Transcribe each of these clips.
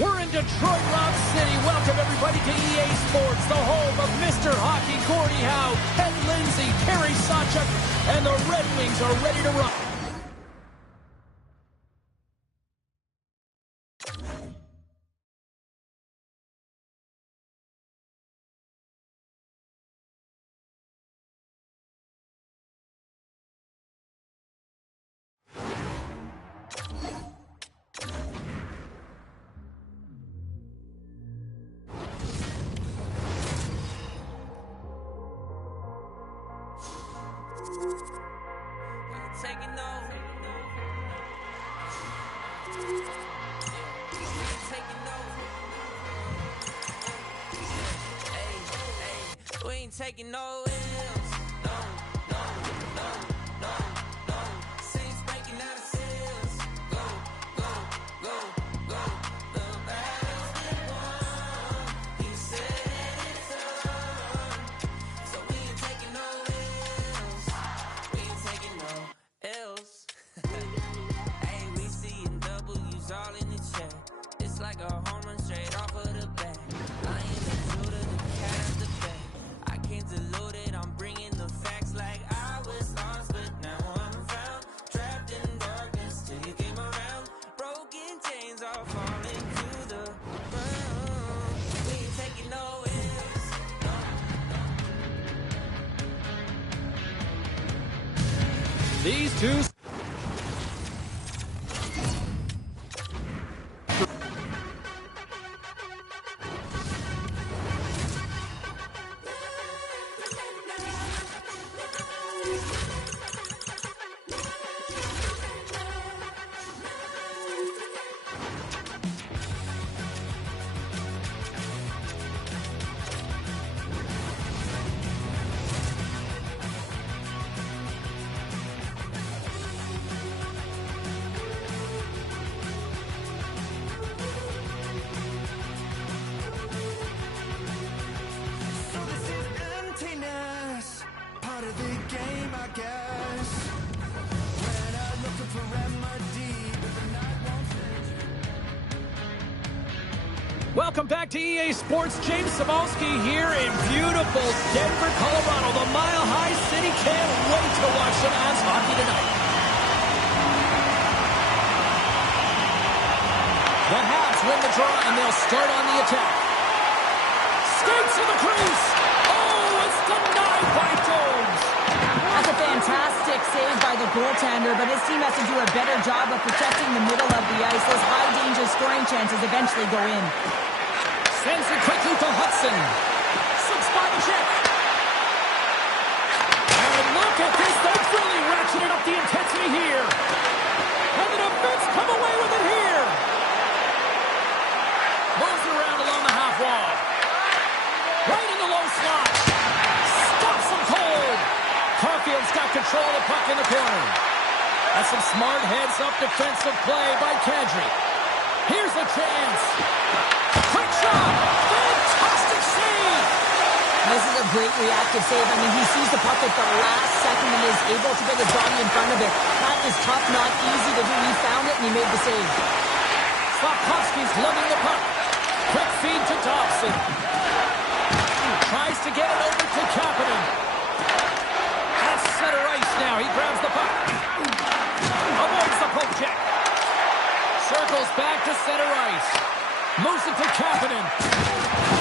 We're in Detroit Rock City. Welcome, everybody, to EA Sports, the home of Mr. Hockey, Gordie Howe, Ted Lindsay, Terry Sawchuk, and the Red Wings are ready to rock. Taking no L's, no. Saints breaking out of sales. Go. The battle's been won. He said it's done. So we ain't taking no L's. Hey, we seeing W's all in the chat. It's like a home run straight off of the bat. I am the shooter, the cat of the back. Deluded, I'm bringing the facts like I was lost, but now I'm found, trapped in darkness till you came around. Broken chains are falling to the ground. We ain't taking no L's. These two. Welcome back to EA Sports. James Cybulski here in beautiful Denver, Colorado. The Mile High City can't wait to watch some Avs hockey tonight. The Habs win the draw, and they'll start on the attack. Skates to the crease. Oh, it's denied by Jones. That's a fantastic save by the goaltender, but his team has to do a better job of protecting the middle of the ice. Those high-danger scoring chances eventually go in. Sends it quickly to Hudson. Slips by the check. And look at this. They've really ratcheted up the intensity here. And the defense come away with it here. Moves it around along the half wall. Right in the low slot. Stops him cold. Caulfield's got control of the puck in the corner. That's some smart heads-up defensive play by Kadri. Here's a chance. Quick shot. Fantastic save. This is a great reactive save. I mean, he sees the puck at the last second and is able to get his body in front of it. That is tough, not easy to do. He found it and he made the save. Slafkovsky's lugging the puck. Quick feed to Dobson. Tries to get it over to Kapanen. At center ice now. He grabs the puck. Avoids the poke check. Circles back to center ice. Moves it to Kapanen.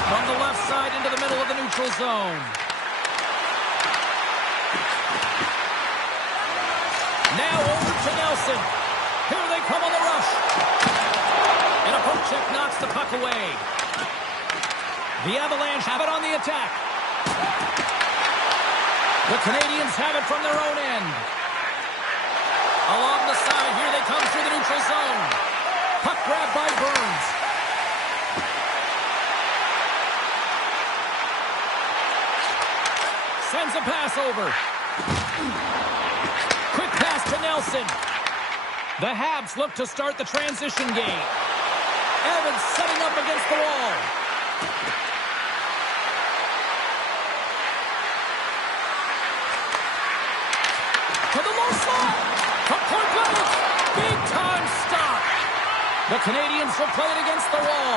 From the left side into the middle of the neutral zone. Now over to Nelson. Here they come on the rush. And a poke check knocks the puck away. The Avalanche have it on the attack. The Canadians have it from their own end. Along the side, here they come through the neutral zone. Puck grab by Burns. Sends a pass over. Quick pass to Nelson. The Habs look to start the transition game. Evans setting up against the wall. To the low slot. From point blank. Big time stop. The Canadians will play it against the wall.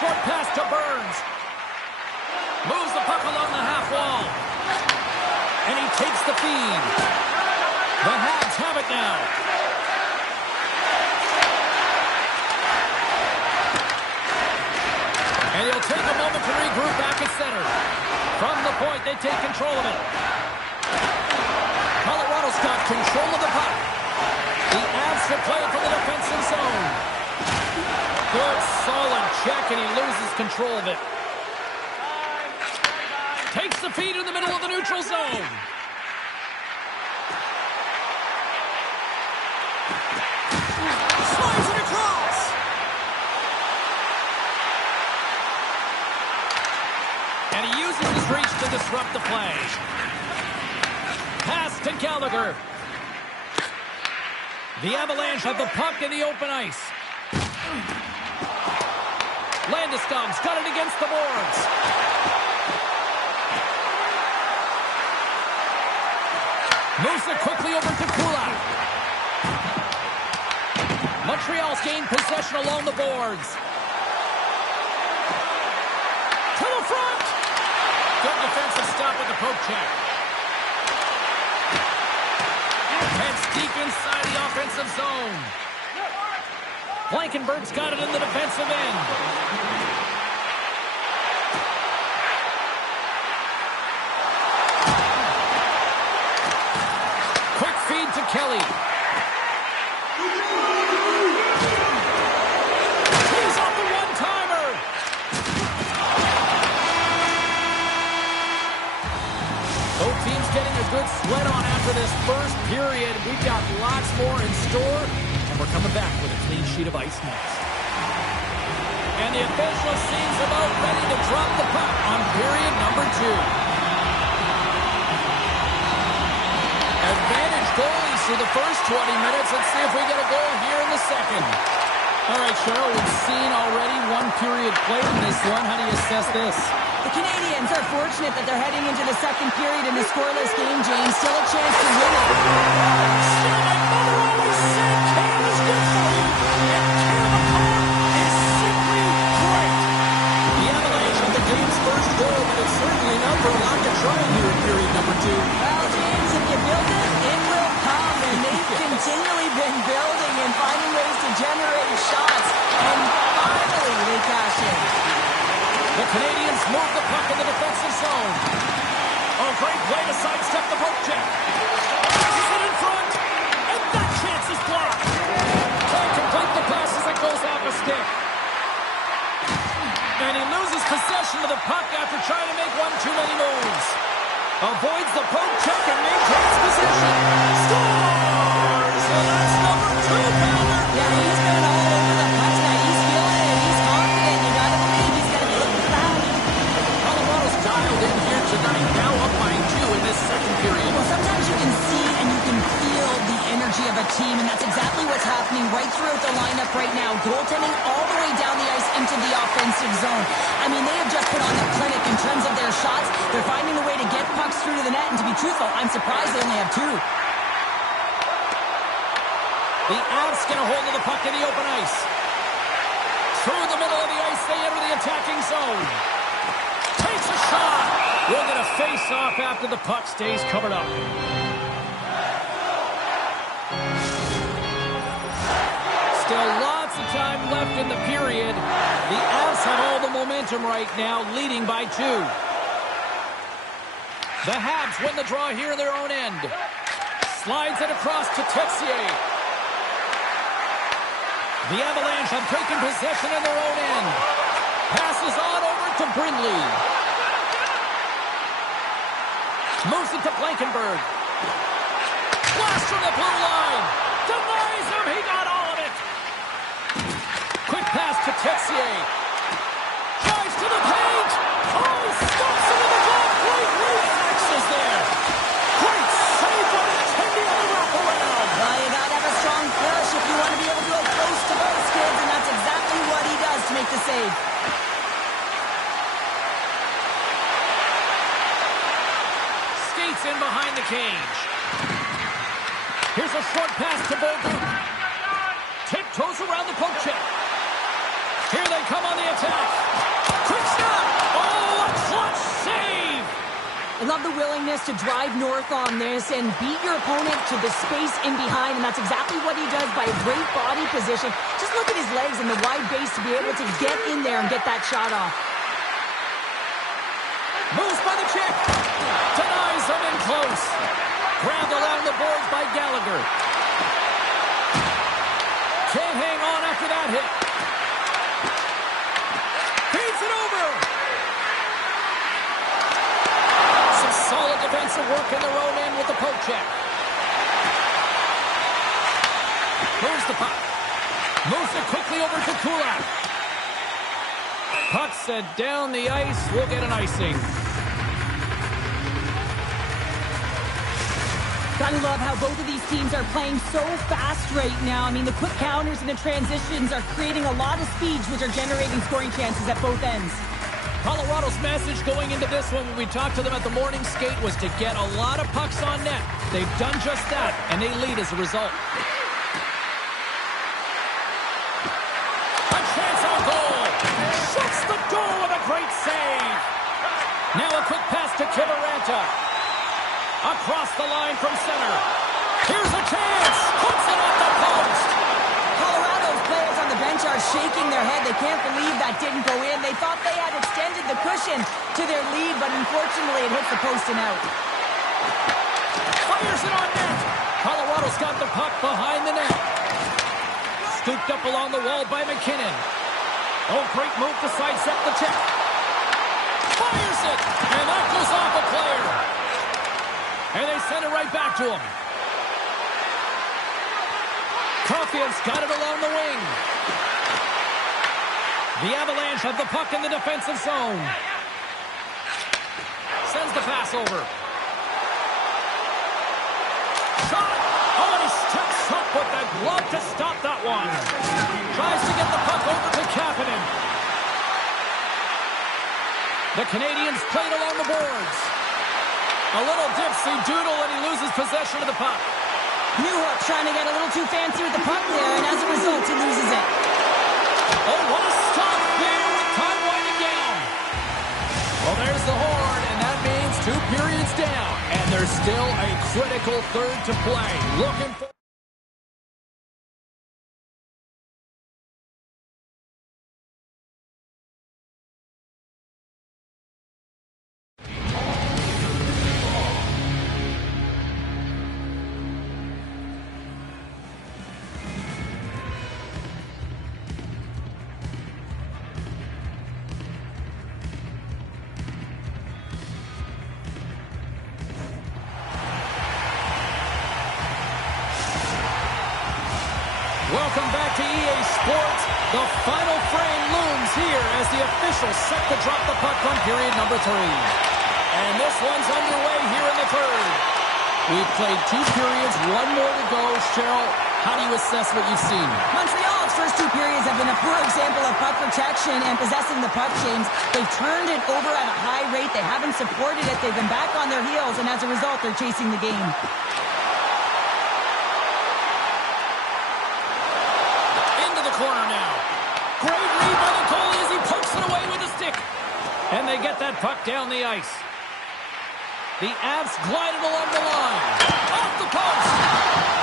short pass to Burns. Moves the puck along the half wall. And he takes the feed. The Habs have it now. And he'll take a moment to regroup back at center. From the point, they take control of it. Colorado's got control of the puck. The Avs should play it from the defensive zone. Good, solid check, and he loses control of it. Takes the feed in the middle of the neutral zone. Slides it across. And he uses his reach to disrupt the play. Pass to Gallagher. The Avalanche have the puck in the open ice. Landeskog's got it against the boards. Moves it quickly over to Kulak. Montreal's gained possession along the boards. To the front. Good defensive stop with the poke check. Heads deep inside the offensive zone. Blankenberg's got it in the defensive end. Quick feed to Kelly. He's off the one-timer. Both teams getting a good sweat on after this first period. We've got lots more in store, and we're coming back with a clean sheet of ice next. And the official seems about ready to drop the puck on period number 2. Advantage goalies through the first 20 minutes. Let's see if we get a goal here in the second. All right, Cheryl, we've seen already one period played in this one. How do you assess this? The Canadians are fortunate that they're heading into the second period in a scoreless game, James. Still a chance to win it. Still, my mother always said Cam is good for you. And Cam McCarr is simply great. The Avalanche have the game's first goal, but it's certainly not for a lot to try here in period number 2. Well, James, if you build it, it will come. And they've continually been building and finding ways to generate shots. And finally, they cash in. The Canadians move the puck in the defensive zone. Oh, great play to sidestep the poke check. Passes it in front, and that chance is blocked. Can't complete the pass as it goes off a stick. And he loses possession of the puck after trying to make one too many moves. Avoids the poke check and maintains possession. Scores! So that's number 2, Pounder. Yeah, he's been all over the puck tonight. He's feeling it. He's confident. You gotta believe he's gonna be looking for that. Colorado's dialed in here tonight, now up by 2 in this second period. Well, sometimes you can see and you can feel the energy of a team, and that's exactly what's happening right throughout the lineup right now. Goaltending all the way down the ice into the offensive zone. I mean, they have just put on the clinic in terms of their shots. They're finding a way to get pucks through to the net, and to be truthful, I'm surprised they only have 2. The Avs get a hold of the puck in the open ice. Through the middle of the ice, they enter the attacking zone. Takes a shot. We'll get a face-off after the puck stays covered up. Still lots of time left in the period. The Avs have all the momentum right now, leading by 2. The Habs win the draw here in their own end. Slides it across to Texier. The Avalanche have taken possession in their own end. Passes on over to Brindley. Moves it to Blankenberg. Blast from the blue line. Denies him. He got all of it. Quick pass to Texier. Drives to the paint. Oh, he stops him in the glove. Great reflexes there. Great save by Tendi on the wraparound. Well, you gotta have a strong push if you want to be able to go close to those kids, and that's exactly what he does to make the save. Skates in behind the cage. Here's a short pass to Bogut. Tiptoes around the poke check. Here they come on the attack. Quick stop. Oh, a clutch save. I love the willingness to drive north on this and beat your opponent to the space in behind, and that's exactly what he does by a great body position. Just look at his legs and the wide base to be able to get in there and get that shot off. Moves by the chick. Denies him in close. Grabbed along the boards by Gallagher. Can't hang on after that hit. Feeds it over. Some solid defensive work in their own end with the poke check. Moves the puck. Moves it quickly over to Kulak. Puck set down the ice. We'll get an icing. Gotta love how both of these teams are playing so fast right now. I mean, the quick counters and the transitions are creating a lot of speeds, which are generating scoring chances at both ends. Colorado's message going into this one when we talked to them at the morning skate was to get a lot of pucks on net. They've done just that, and they lead as a result. A chance on goal. Shuts the door with a great save. Now a quick pass to Kiviranta. Across the line from center. Here's a chance. Puts it off the post. Colorado's players on the bench are shaking their head. They can't believe that didn't go in. They thought they had extended the cushion to their lead, but unfortunately it hits the post and out. Fires it on net. Colorado's got the puck behind the net. Scooped up along the wall by McKinnon. Oh, great move to sidestep the check. Fires it, and that goes off a player. And they send it right back to him. Caulfield's got it along the wing. The Avalanche have the puck in the defensive zone. Sends the pass over. Shot! Oh, and he steps up with the glove to stop that one. Tries to get the puck over to Kapanen. The Canadians played along the boards. A little dipsy doodle and he loses possession of the puck. Newhook trying to get a little too fancy with the puck there, and as a result, he loses it. Oh, what a stop there with time winding down. Well, there's the horn, and that means 2 periods down. And there's still a critical third to play. Looking for... Welcome back to EA Sports. The final frame looms here as the officials set to drop the puck on period number 3. And this one's underway here in the third. We've played 2 periods, 1 more to go. Cheryl, how do you assess what you've seen? Montreal's first 2 periods have been a poor example of puck protection and possessing the puck, James. They've turned it over at a high rate. They haven't supported it. They've been back on their heels, and as a result, they're chasing the game. Corner now. Great read by the goalie as he pokes it away with a stick. And they get that puck down the ice. The Avs glided along the line. Off the post.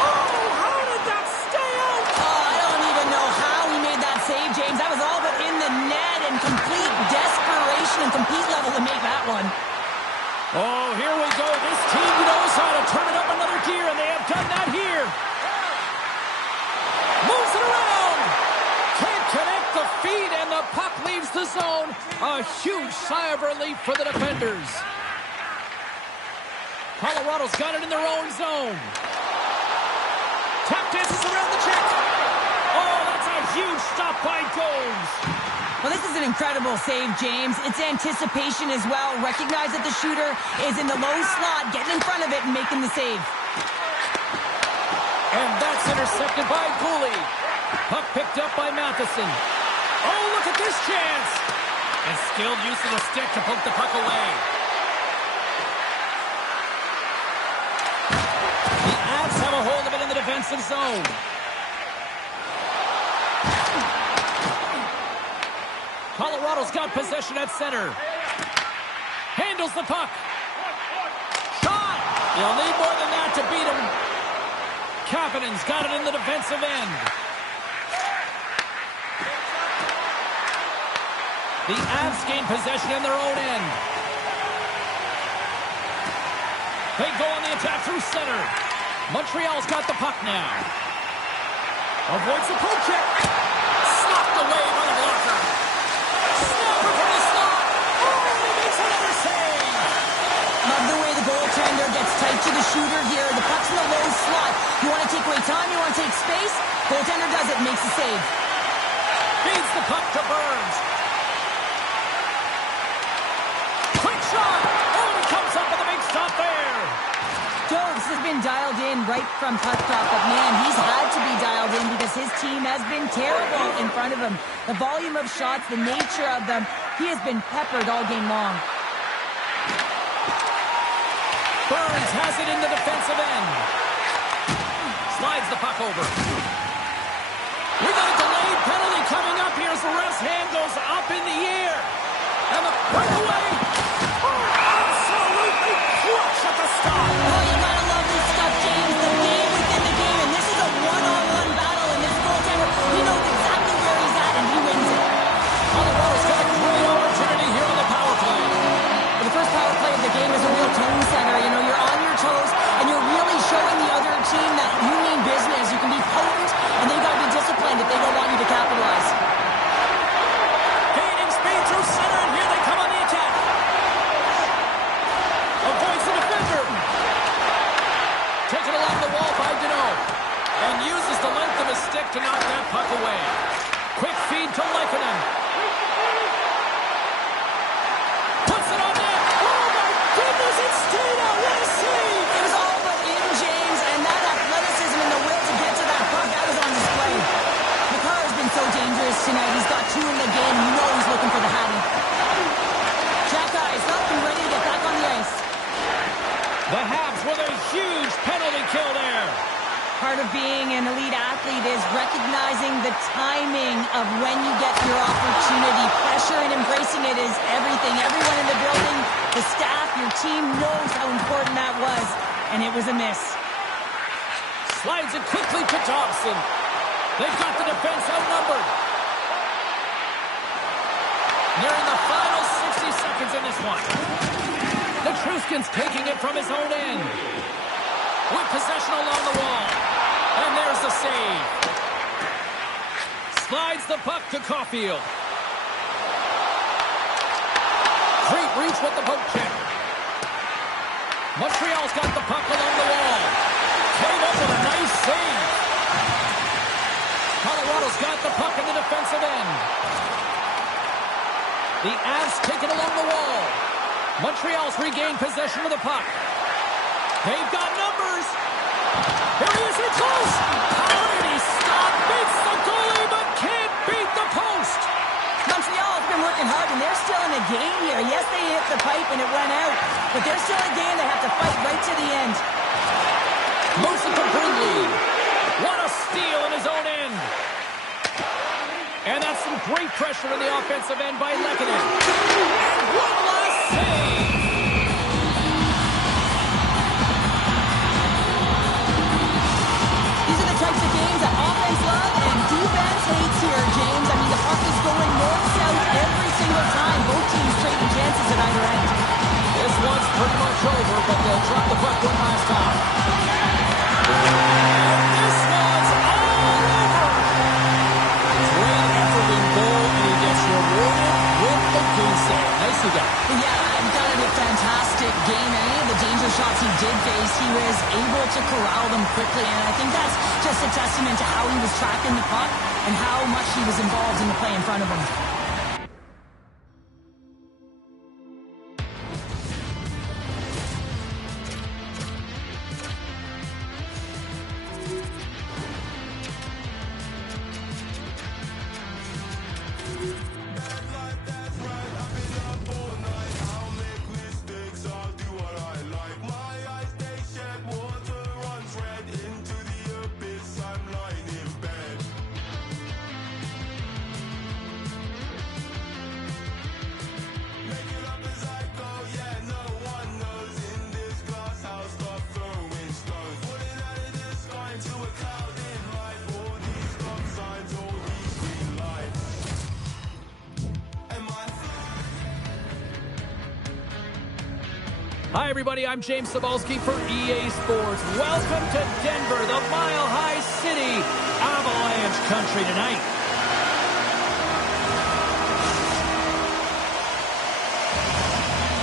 Oh, how did that stay out? Oh, I don't even know how he made that save, James. That was all but in the net and complete desperation and compete level to make that one. Oh, here we go. This team knows how to turn it up another gear, and they have done that here. Moves it around. Connect the feed, and the puck leaves the zone. A huge sigh of relief for the defenders. Colorado's got it in their own zone. Tap dances around the check. Oh, that's a huge stop by Gomes. Well, this is an incredible save, James. It's anticipation as well. Recognize that the shooter is in the low slot, getting in front of it and making the save. And that's intercepted by Cooley. Puck picked up by Matheson. Oh, look at this chance. And skilled use of the stick to poke the puck away. The Avs have a hold of it in the defensive zone. Colorado's got possession at center. Handles the puck. Shot! You'll need more than that to beat him. Kapanen's got it in the defensive end. The Avs gain possession in their own end. They go on the attack through center. Montreal's got the puck now. Avoids the poke check. Stopped away by the blocker. Snapper from the slot. Oh, he makes another save. Love the way the goaltender gets tight to the shooter here. The puck's in the low slot. You want to take away time? You want to take space? Goaltender does it, makes the save. Feeds the puck to Burns. Quick shot. Oh, he comes up with a big stop there. Jones has been dialed in right from puck drop, but man, he's had to be dialed in because his team has been terrible in front of him. The volume of shots, the nature of them, he has been peppered all game long. Burns has it in the defensive end. Slides the puck over. We got a delayed penalty coming up here as the ref's hand goes up in the air. And the breakaway. Oh, absolutely clutch at the stop. Oh, you gotta love this stuff, James. The game within the game, and this is a one-on-one battle, and this goaltender, he knows exactly where he's at, and he wins it. Colorado's got a great opportunity here on the power play. The first power play of the game is a real tone setter. You know, you're on your toes, and you're really showing the other team that you mean business. You can be potent, and then you gotta be disciplined if they don't want you to capitalize. Gaining speed through center, and here they come on the attack. Avoids the defender. Taken along the wall by Deneau. And uses the length of his stick to knock that puck away. Quick feed to Lehkonen. Puts it on net. Oh my goodness, it's stayed out. What a save. It was all but in, James, and that athleticism and the will to get to that puck, that was on display. Makar has been so dangerous tonight. He's got two in the game. You know he's looking for the hattie. Jack is up and ready to get back on the ice. The Habs with a huge penalty kill there. Part of being an elite athlete is recognizing the timing of when you get your opportunity. Pressure and embracing it is everything. Everyone in the building, the staff, your team knows how important that was, and it was a miss. Slides it quickly to Thompson. They've got the defense outnumbered. Nearing the final 60 seconds in this one. Nichushkin's taking it from his own end. With possession along the wall. And there's the save. Slides the puck to Caulfield. Great reach with the poke check. Montreal's got the puck along the wall. Came up with a nice save. Colorado's got the puck in the defensive end. The Avs take it along the wall. Montreal's regained possession of the puck. They've got numbers. Here he is in close. How did he stop? Beats the goalie, but can't beat the post. Montreal has been working hard, and they're still in a game here. Yes, they hit the pipe and it went out, but they're still in a game. They have to fight right to the end. Moves it to Brindley. What a steal in his own end. And that's some great pressure in the offensive end by Lehkonen. And one last save. These are the types of games that offense love and defense hates here, James. I mean, the puck is going north-south every single time. Both teams trading chances at either end. This one's pretty much over, but they'll drop the puck one last time. And this one's all over. Great effort in goal, and he gets rewarded with the goose save. Nicely done. Yeah, and done a fantastic game. And any of the danger shots he did face, he was able to corral them quickly. And I think that's just a testament to how he was tracking the puck and how much he was involved in the play in front of him. Hi, everybody. I'm James Cebulski for EA Sports. Welcome to Denver, the Mile High City, Avalanche country tonight.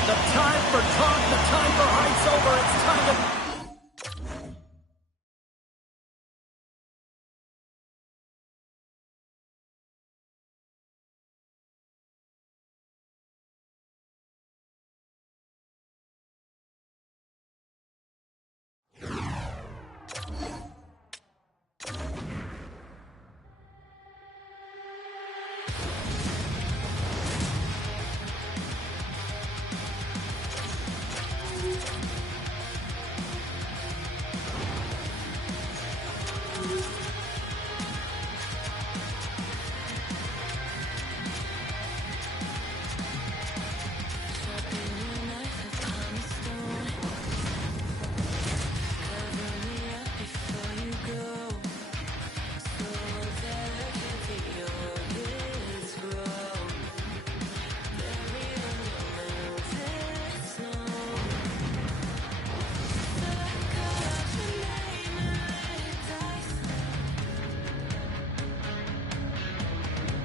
The time for talk, the time for heights over. It's time to...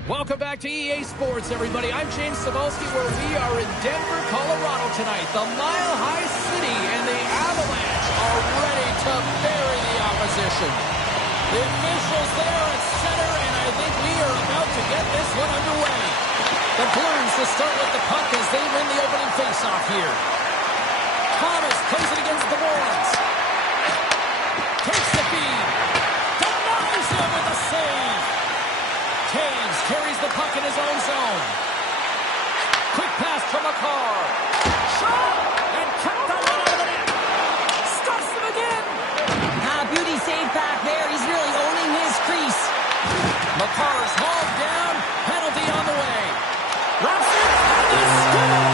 Welcome back to EA Sports, everybody. I'm James Cebulski, where we are in Denver, Colorado tonight. The Mile High City and the Avalanche are ready to bury the opposition. The officials there at center, and I think we are about to get this one underway. The Blues to start with the puck as they win the opening faceoff here. Thomas plays it against the Warrens. Takes the feed. Denies him with a save. Toews carries the puck in his own zone. Quick pass from Makar. Shot! And kept that one out of the net. Stuffs him again. Beauty save back there. He's really owning his crease. Makar's hauled down. Penalty on the way. Wraps it. And they score!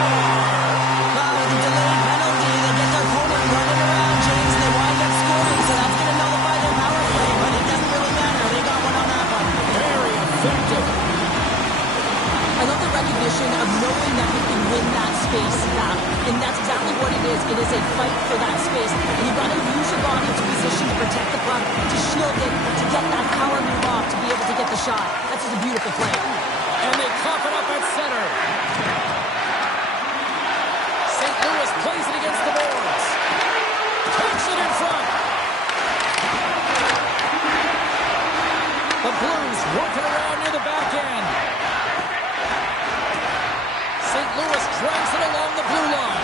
With the delayed penalty, they get their opponent running around, James, and they wind up scoring, so that's going to nullify their power play, but it doesn't really matter. They got one on that one. Very effective. I love the recognition of knowing that you can win that space back, and that's exactly what it is. It is a fight for that space, and you've got to use your body to position to protect the puck, to shield it, to get that power move off, to be able to get the shot. That's just a beautiful play. And they cough it up at center. St. Louis plays it against the boards. Takes it in front. The Blues working around near the back end. St. Louis drags it along the blue line.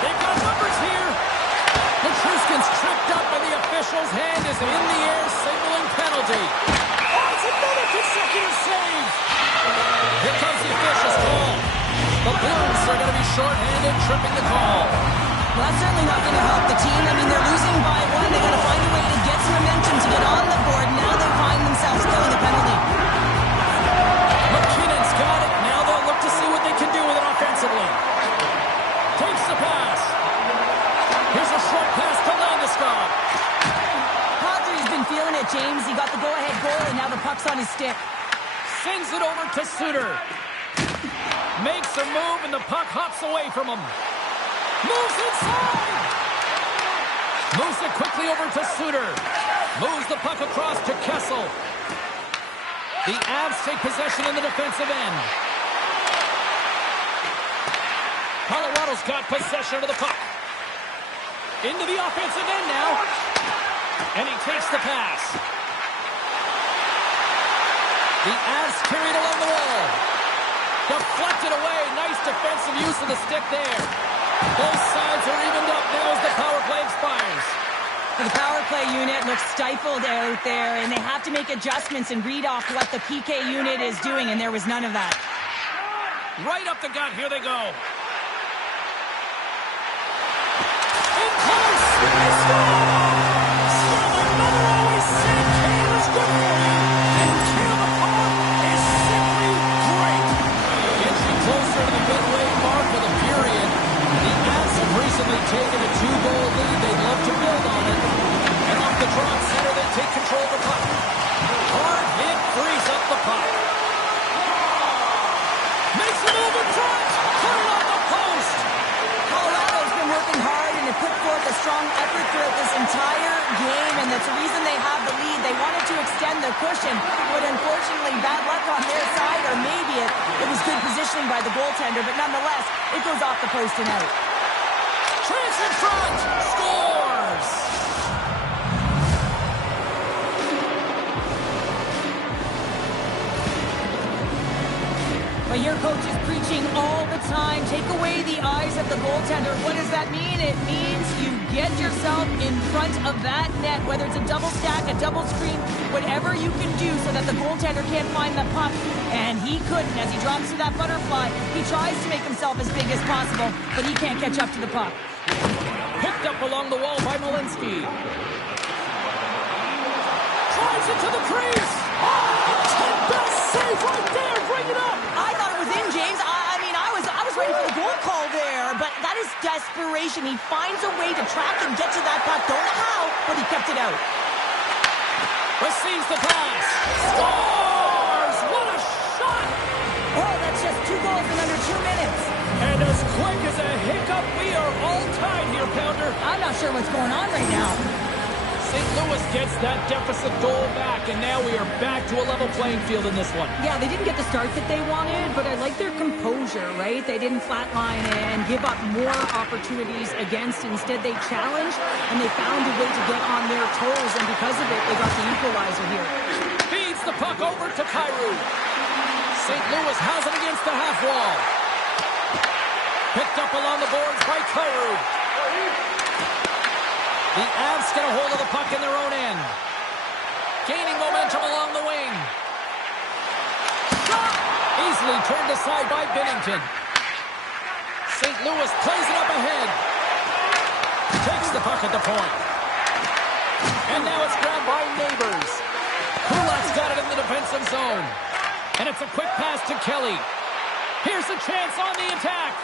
They've got numbers here. Matruskin's tripped up and the official's hand is in the air, signaling penalty. Oh, it's another consecutive save. Here comes the official's call. The Blues are going to be shorthanded, tripping the call. Well, that's certainly not going to help the team. I mean, they're losing by one. They got to find a way to get some momentum to get on the board. Now they find themselves killing the penalty. McKinnon's got it. Now they'll look to see what they can do with it offensively. Takes the pass. Here's a short pass to Landeskog. Kadri's been feeling it, James. He got the go-ahead goal, and now the puck's on his stick. Sends it over to Suter. Makes a move, and the puck hops away from him. Moves inside. Moves it quickly over to Suter. Moves the puck across to Kessel. The Avs take possession in the defensive end. Colorado's got possession of the puck. Into the offensive end now. And he takes the pass. The Avs carry it along the wall. Deflected away. Nice defensive use of the stick there. Both sides are evened up now as the power play expires. The power play unit looks stifled out there, and they have to make adjustments and read off what the PK unit is doing, and there was none of that. Right up the gut. Here they go. In close. They score! My mother always said Kane was good for you, and Kale McCall is simply great. Inching closer to the midway mark of the period. The Avs have recently taken a 2-goal lead. They'd love to build on it. And off the draw center, they take control of the puck. Hard hit frees up the puck. Makes a move in front. Put it on the extend the cushion, but unfortunately bad luck on their side, or maybe it was good positioning by the goaltender, but nonetheless, it goes off the post and out. Trans in front! Scores! But your coach is preaching all the time. Take away the eyes of the goaltender. What does that mean? It means you get yourself in front of that net, whether it's a double stack, a double screen, whatever you can do so that the goaltender can't find the puck. And he couldn't. As he drops to that butterfly, he tries to make himself as big as possible, but he can't catch up to the puck. Picked up along the wall by Malinsky. Drives into the crease. Oh, best save right there. Bring it up. I thought it was in, James. I mean, I was ready for the goal call there, but that is desperation. He finds a way to track and get to that puck. Don't know how, but he kept it out. Receives the pass. Scores! What a shot! Oh, that's just 2 goals in under 2 minutes. And as quick as a hiccup, we are all tied here, Pounder. I'm not sure what's going on right now. St. Louis gets that deficit goal back, and now we are back to a level playing field in this one. Yeah, they didn't get the start that they wanted, but I like their composure, right? They didn't flatline and give up more opportunities against. Instead, they challenged, and they found a way to get on their toes, and because of it, they got the equalizer here. Feeds the puck over to Kyrou. St. Louis has it against the half wall. Picked up along the boards by Kyrou. The Avs get a hold of the puck in their own end. Gaining momentum along the wing. Shot! Easily turned aside by Binnington. St. Louis plays it up ahead. Takes the puck at the point. And now it's grabbed by Neighbors. Kulak's got it in the defensive zone. And it's a quick pass to Kelly. Here's a chance on the attack.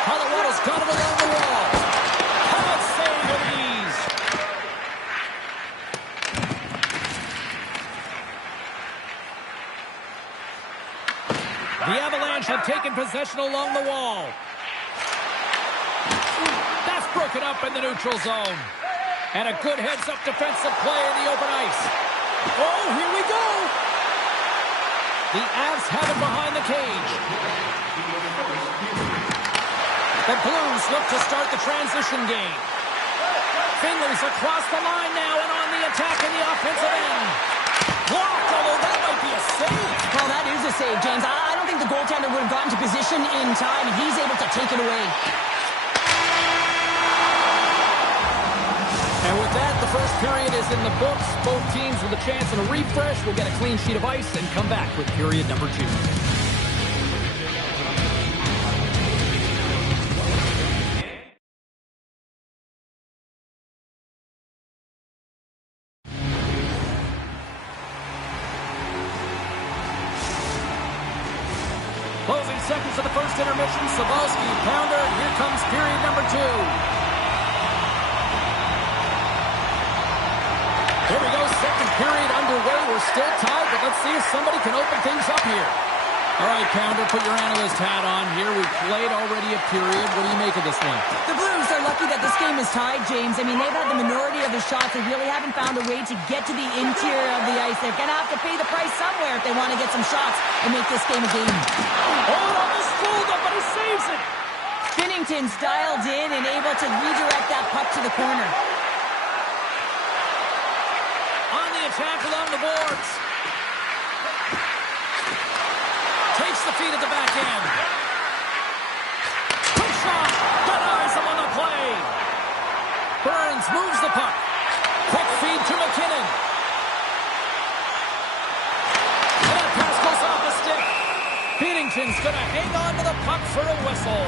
Colorado's got it along the wall. Cannot save with ease. The Avalanche have taken possession along the wall. That's broken up in the neutral zone. And a good heads-up defensive play in the open ice. Oh, here we go. The Avs have it behind the cage. The Blues look to start the transition game. Finley's across the line now and on the attack in the offensive end. Blocked, although that might be a save. Well, that is a save, James. I don't think the goaltender would have gotten to position in time, and he's able to take it away. And with that, the first period is in the books. Both teams with a chance at a refresh will get a clean sheet of ice and come back with period number 2. Closing seconds of the first intermission. Sabalski, Pounder. Here comes period number 2. Here we go, second period underway. We're still tied, but let's see if somebody can open things up here. All right, Pounder, put your analyst hat on here. We've played already a period. What do you make of this one? The Blues are lucky that this game is tied, James. I mean, they've had the minority of the shots. They really haven't found a way to get to the interior of the ice. They're going to have to pay the price somewhere if they want to get some shots and make this game a game. Oh, almost fooled him, but he saves it. Binnington's dialed in and able to redirect that puck to the corner. On the attack along the boards. Takes the feed at the back end. Quick shot. Denies him on the play. Burns moves the puck. Quick feed to McKinnon. And that pass goes off the stick. Binnington's going to hang on to the puck for a whistle.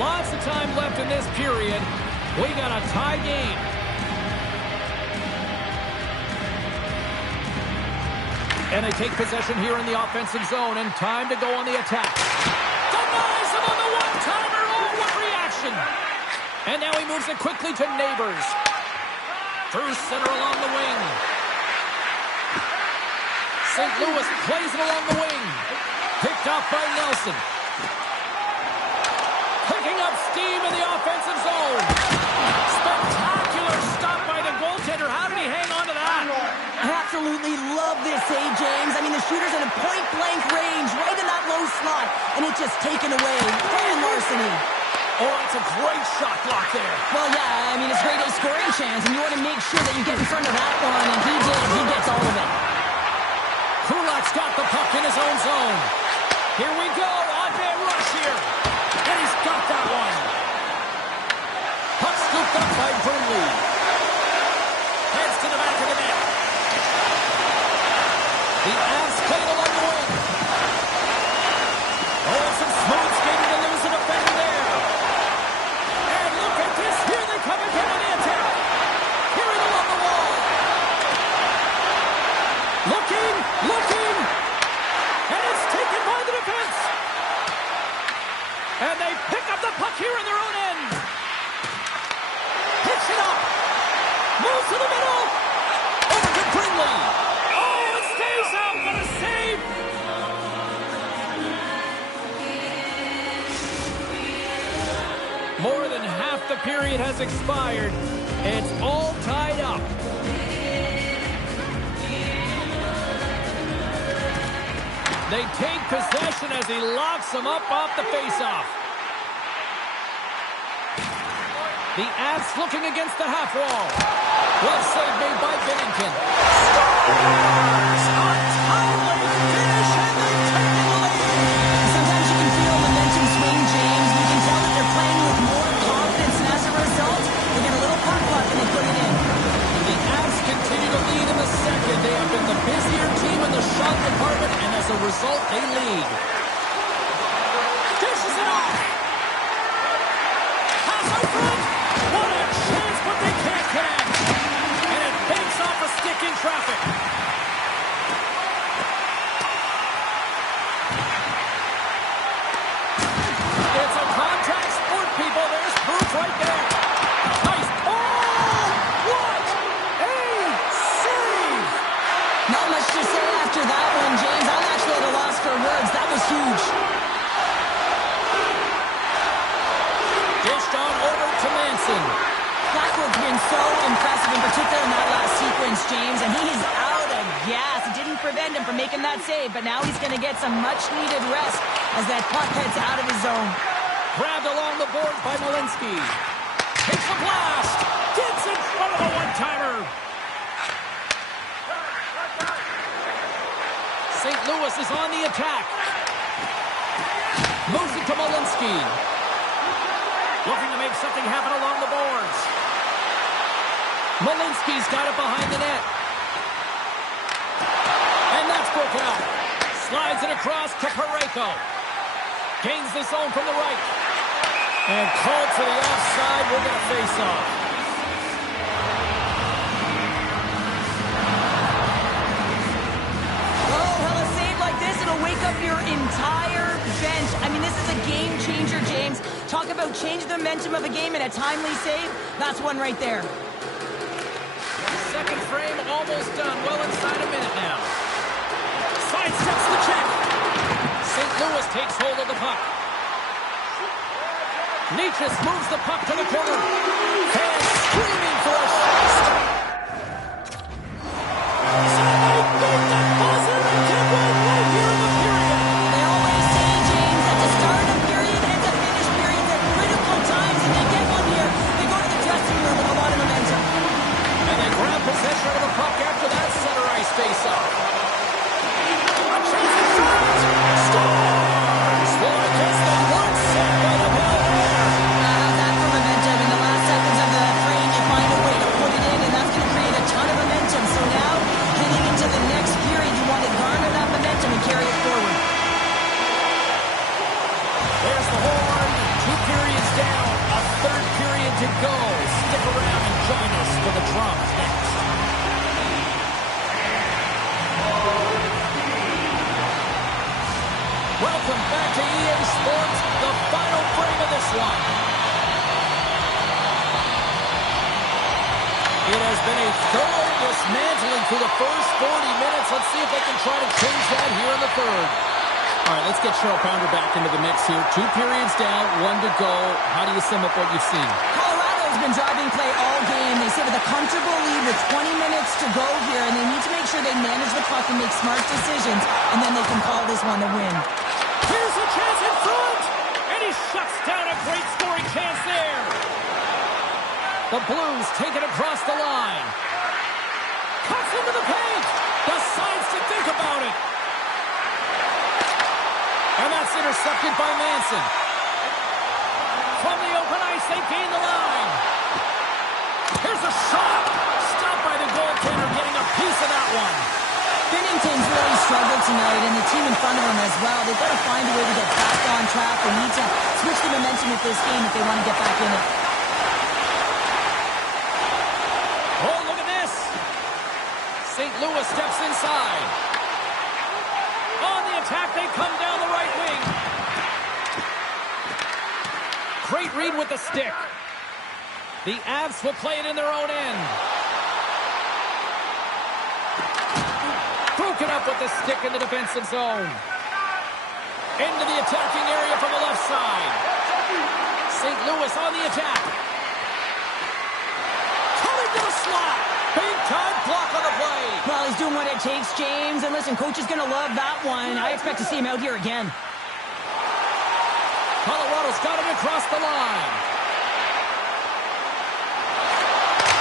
Lots of time left in this period. We got a tie game. And they take possession here in the offensive zone, and time to go on the attack. Denies him on the one-timer. Oh, what reaction. And now he moves it quickly to Neighbors. Through center along the wing. St. Louis plays it along the wing. Picked off by Nelson. Picking up steam in the offensive zone. Spectacular stop by the goaltender. How did he hang on to that? I absolutely love this, James. I mean, the shooter's in a point-blank range, right in that low slot, and it's just taken away. Grand larceny. Oh, it's a great shot block there. Well, yeah, I mean, it's grade A scoring chance, and you want to make sure that you get in front of that one, and he did. He gets all of it. Kulak's got the puck in his own zone. Here we go. On-man rush here. And he's got that one. Puck scooped up by Brindley. Heads to the back of the net. The Avs play it along the wing. Oh, some smooth skating to lose an defender there. And look at this. Here they come again on the attack. Here it along the wall. Looking. And it's taken by the defense. And they pick up the puck here in their own end. Hits it up. Moves to the middle. Over to Brindley. Oh, it stays out. What a save. More than half the period has expired. It's all tied up. They take possession as he locks them up off the faceoff. The Avs looking against the half wall. Well save made by Binnington. Scores! Untimely finish, and they take the lead. Sometimes you can feel momentum swing, James. You can tell that they're playing with more confidence, and as a result, they get a little puck luck and they put it in. The Avs continue to lead in the second. They have been the busier team in the shot department, and as a result, they lead. Dishes it off. Pass out front. What a chance, but they can't connect. And it banks off a stick in traffic. It's a contact sport, people. There's proof right there. Nice. Oh, what a save. Not much to say after that one, James. I'm actually at a loss for words. That was huge. Dished on over to Manson. Blackwood's been so impressive, in particular in that last sequence, James, and he is out of gas. It didn't prevent him from making that save, but now he's going to get some much-needed rest as that puck heads out of his zone. Grabbed along the boards by Malinsky. Takes a blast. Gets in front of a one-timer. St. Louis is on the attack. Moves it to Malinsky. Looking to make something happen along the boards. Malinsky's got it behind the net. And that's broken up. Slides it across to Parayko. Gains the zone from the right. And called for the offside. We're going to face off. A save like this, it'll wake up your entire bench. I mean, this is a game changer, James. Talk about change the momentum of a game in a timely save. That's one right there. Second frame almost done. Well inside a minute now. Sidesteps the check. St. Louis takes hold of the puck. Necas moves the puck to the corner. Fans screaming for a shot. Somebody beat the buzzer and get one right here in the period. They always say, James, that to start a period and to finish periods at critical times, and they get one here. They go to the dressing room with a lot of momentum. And they grab possession of the puck after that center ice face-off. A chance in front. Scores! Well, I guess the one set by the Bell there. That for momentum. In the last seconds of the frame, you find a way to put it in, and that's going to create a ton of momentum. So now, heading into the next period, you want to garner that momentum and carry it forward. There's the horn. 2 periods down. A third period to go. Stick around and join us for the drums next. Welcome back to EA Sports, the final frame of this one. It has been a thorough dismantling through the first 40 minutes. Let's see if they can try to change that here in the third. All right, let's get Cheryl Pounder back into the mix here. 2 periods down, 1 to go. How do you sum up what you've seen? Colorado's been driving play all game. They sit with a comfortable lead with 20 minutes to go here, and they need to make sure they manage the clock and make smart decisions, and then they can call this one the win. Here's a chance in front, and he shuts down a great scoring chance there. The Blues take it across the line. Cuts into the paint. Decides to think about it. And that's intercepted by Manson. From the open ice, they gain the line. Here's a shot. Stopped by the goaltender, getting a piece of that one. Binnington's really struggled tonight, and the team in front of him as well. They've got to find a way to get back on track. They need to switch the momentum of this game if they want to get back in it. Oh, look at this. St. Louis steps inside. On the attack, they come down the right wing. Great read with the stick. The Avs will play it in their own end. Broken up with the stick in the defensive zone. Into the attacking area from the left side. St. Louis on the attack. Coming to the slot. Big-time block on the play. Well, he's doing what it takes, James. And listen, coach is going to love that one. I expect to see him out here again. Colorado's got it across the line.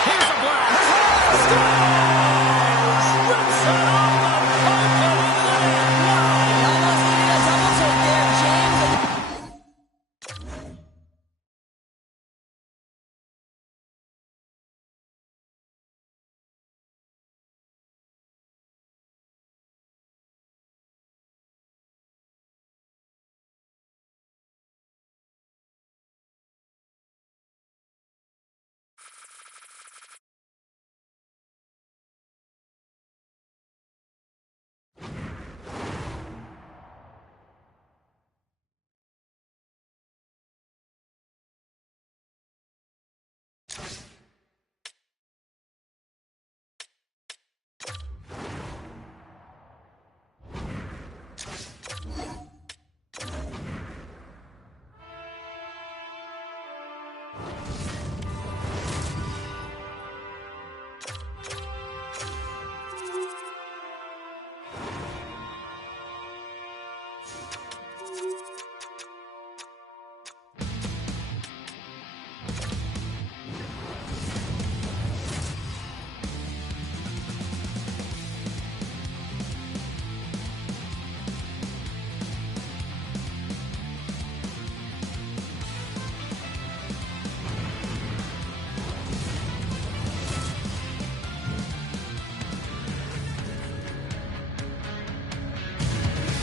Here's a blast. Scores! Rips it off the puck and in. Wow! He almost needed a double take there, James.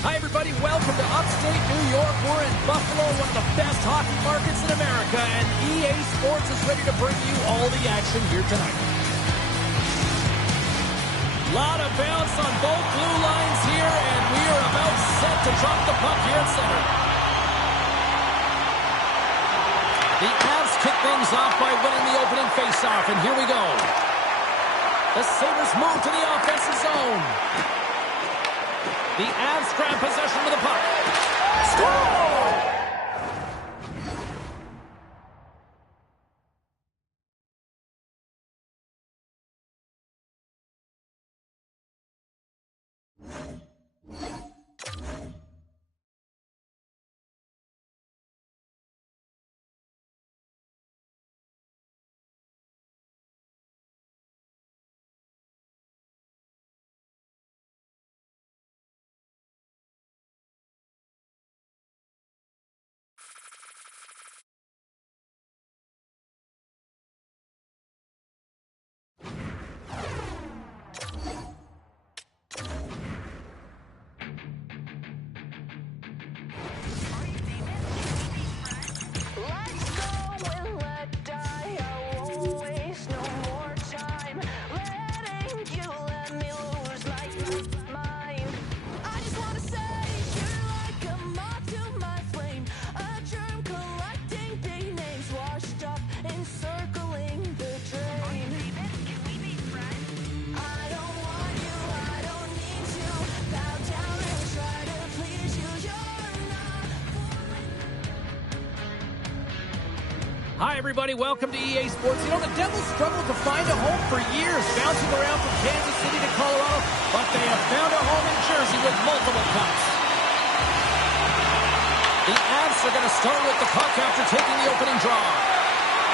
Hi, everybody. Welcome to upstate New York. We're in Buffalo, one of the best hockey markets in America, and EA Sports is ready to bring you all the action here tonight. Lot of bounce on both blue lines here, and we are about set to drop the puck here at center. The Avs kick things off by winning the opening faceoff, and here we go. The Sabres move to the offensive zone. The Avs grab possession of the puck. Score! Hi, everybody. Welcome to EA Sports. You know, the Devils struggled to find a home for years, bouncing around from Kansas City to Colorado, but they have found a home in Jersey with multiple cups. The Avs are going to start with the puck after taking the opening draw.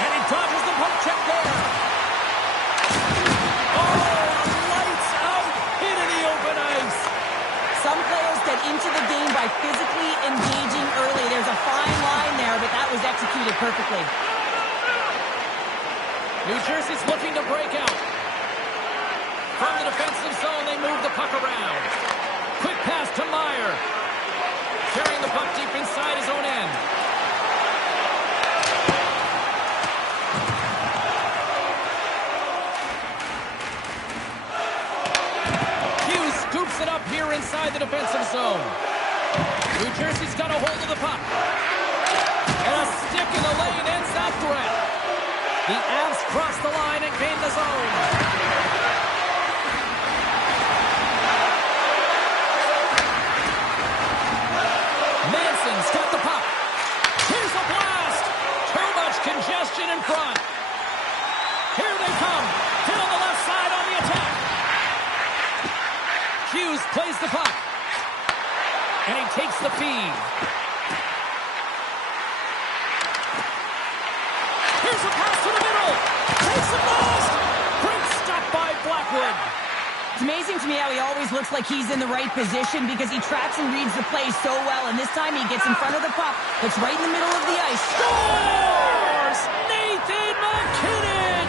And he dodges the puck check there. Oh, lights out, hit in the open ice. Some players get into the game by physically engaging early. There's a fine line there, but that was executed perfectly. New Jersey's looking to break out. From the defensive zone, they move the puck around. Quick pass to Meyer. Carrying the puck deep inside his own end. Hughes scoops it up here inside the defensive zone. New Jersey's got a hold of the puck. And a stick in the lane ends that threat. The Avs cross the line and gain the zone. Manson's got the puck. Here's a blast. Too much congestion in front. Here they come. Hit on the left side on the attack. Hughes plays the puck. And he takes the feed. Here's a pass to the middle. Takes it last. Great stop by Blackwood. It's amazing to me how he always looks like he's in the right position because he tracks and reads the play so well. And this time he gets in front of the puck. It's right in the middle of the ice. Scores! Nathan MacKinnon!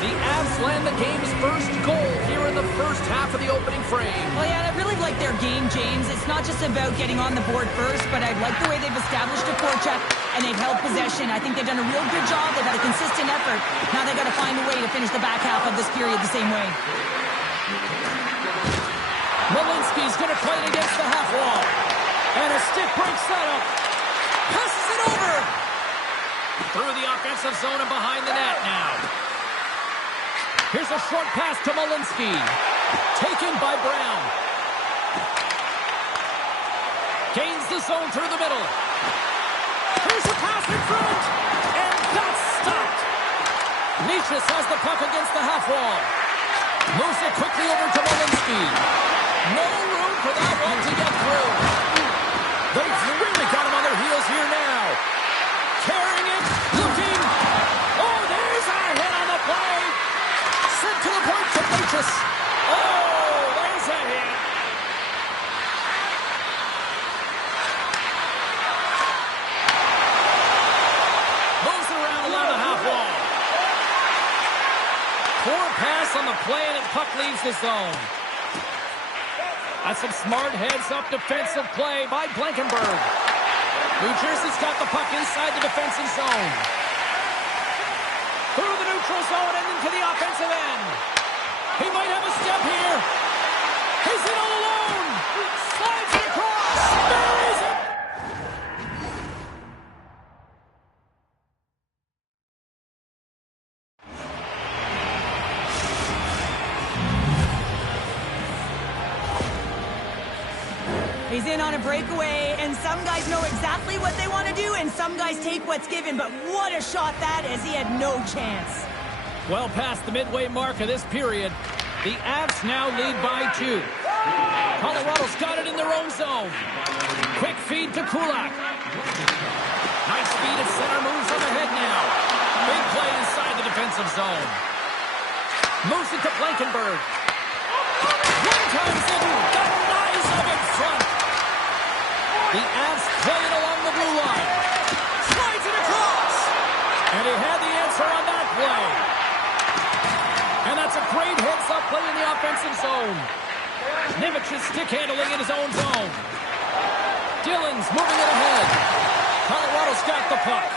The Avs land the game's first goal here in the first half of the opening frame. Well, yeah, I really like their game, James. It's not just about getting on the board first, but I like the way they've established a forecheck and they've held possession. I think they've done a real good job. They've had a consistent effort. Now they've got to find a way to finish the back half of this period the same way. Malinsky's going to play it against the half wall. And a stick break setup. Passes it over. Through the offensive zone and behind the net now. Here's a short pass to Malinsky. Taken by Brown. Gains the zone through the middle. Here's a pass in front. And that's stopped. Nichas has the puck against the half wall. Moves it quickly over to Malinsky. No room for that one to get through. They've really got him on their heels here now. Carrying it. Looking. Oh, there's a hit on the play. Sent to the point from Nichas. Oh, there's a hit. Moves around the half wall. Poor pass on the play, and the puck leaves the zone. That's some smart heads-up defensive play by Blankenberg. New Jersey's got the puck inside the defensive zone. Through the neutral zone and into the offensive end. He might have a step here. He's in all alone. Slides it across. Buries it. He's in on a breakaway, and some guys know exactly what they want to do, and some guys take what's given. But what a shot that is. He had no chance. Well past the midway mark of this period, the Avs now lead by 2. Colorado's got it in their own zone. Quick feed to Kulak. Nice speed at center, moves on ahead now. Big play inside the defensive zone. Moves it to Blankenberg. One time's in, got a rise up in front. The Avs play it along the blue line. Slides it across. And he had the answer on that play. And that's a great heads-up play in the offensive zone. Nimich's stick handling in his own zone. Dillon's moving it ahead. Colorado's got the puck.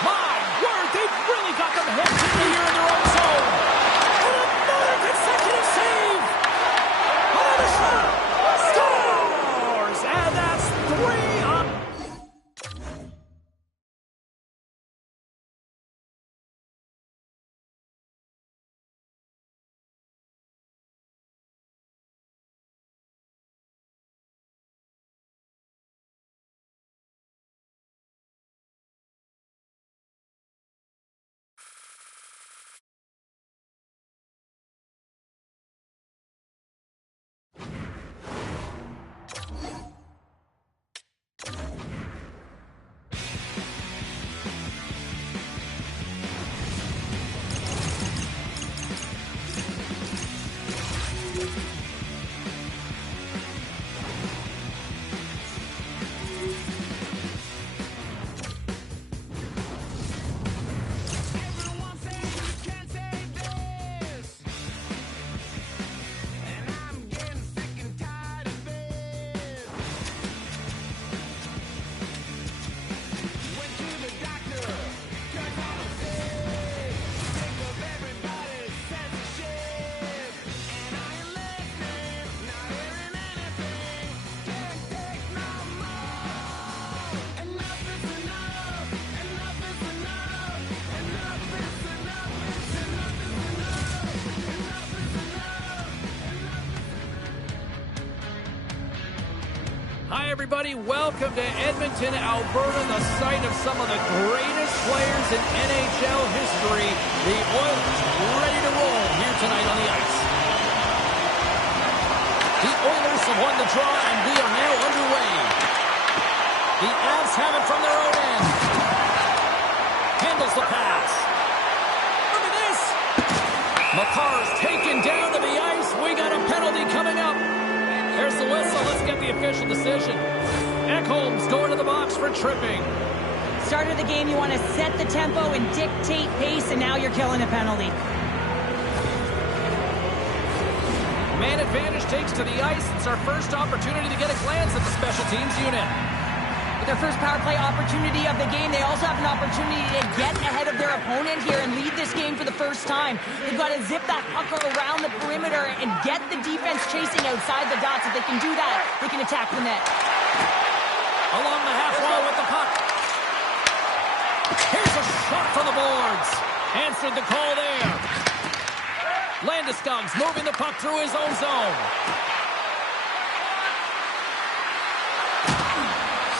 My word, they've really got them heads in the year in their own zone. And another consecutive save. Another shot. Scores! And that's 3 on everybody. Welcome to Edmonton, Alberta, the site of some of the greatest players in NHL history. The Oilers ready to roll here tonight on the ice. The Oilers have won the draw, and we are now underway. The Avs have it from their own end. Handles the pass. Look at this. Makar's taken down to the ice. We got a penalty coming up. There's the whistle. Let's get the official decision. Ekholm's going to the box for tripping. Start of the game, you want to set the tempo and dictate pace, and now you're killing a penalty. Man advantage takes to the ice. It's our first opportunity to get a glance at the special teams unit. With their first power play opportunity of the game, they also have an opportunity to get ahead of their opponent here and lead this game for the first time. They've got to zip that puck around the perimeter and get the defense chasing outside the dots. If they can do that, they can attack the net. Along the half wall with the puck. Here's a shot from the boards. Answered the call there. Landeskog's moving the puck through his own zone.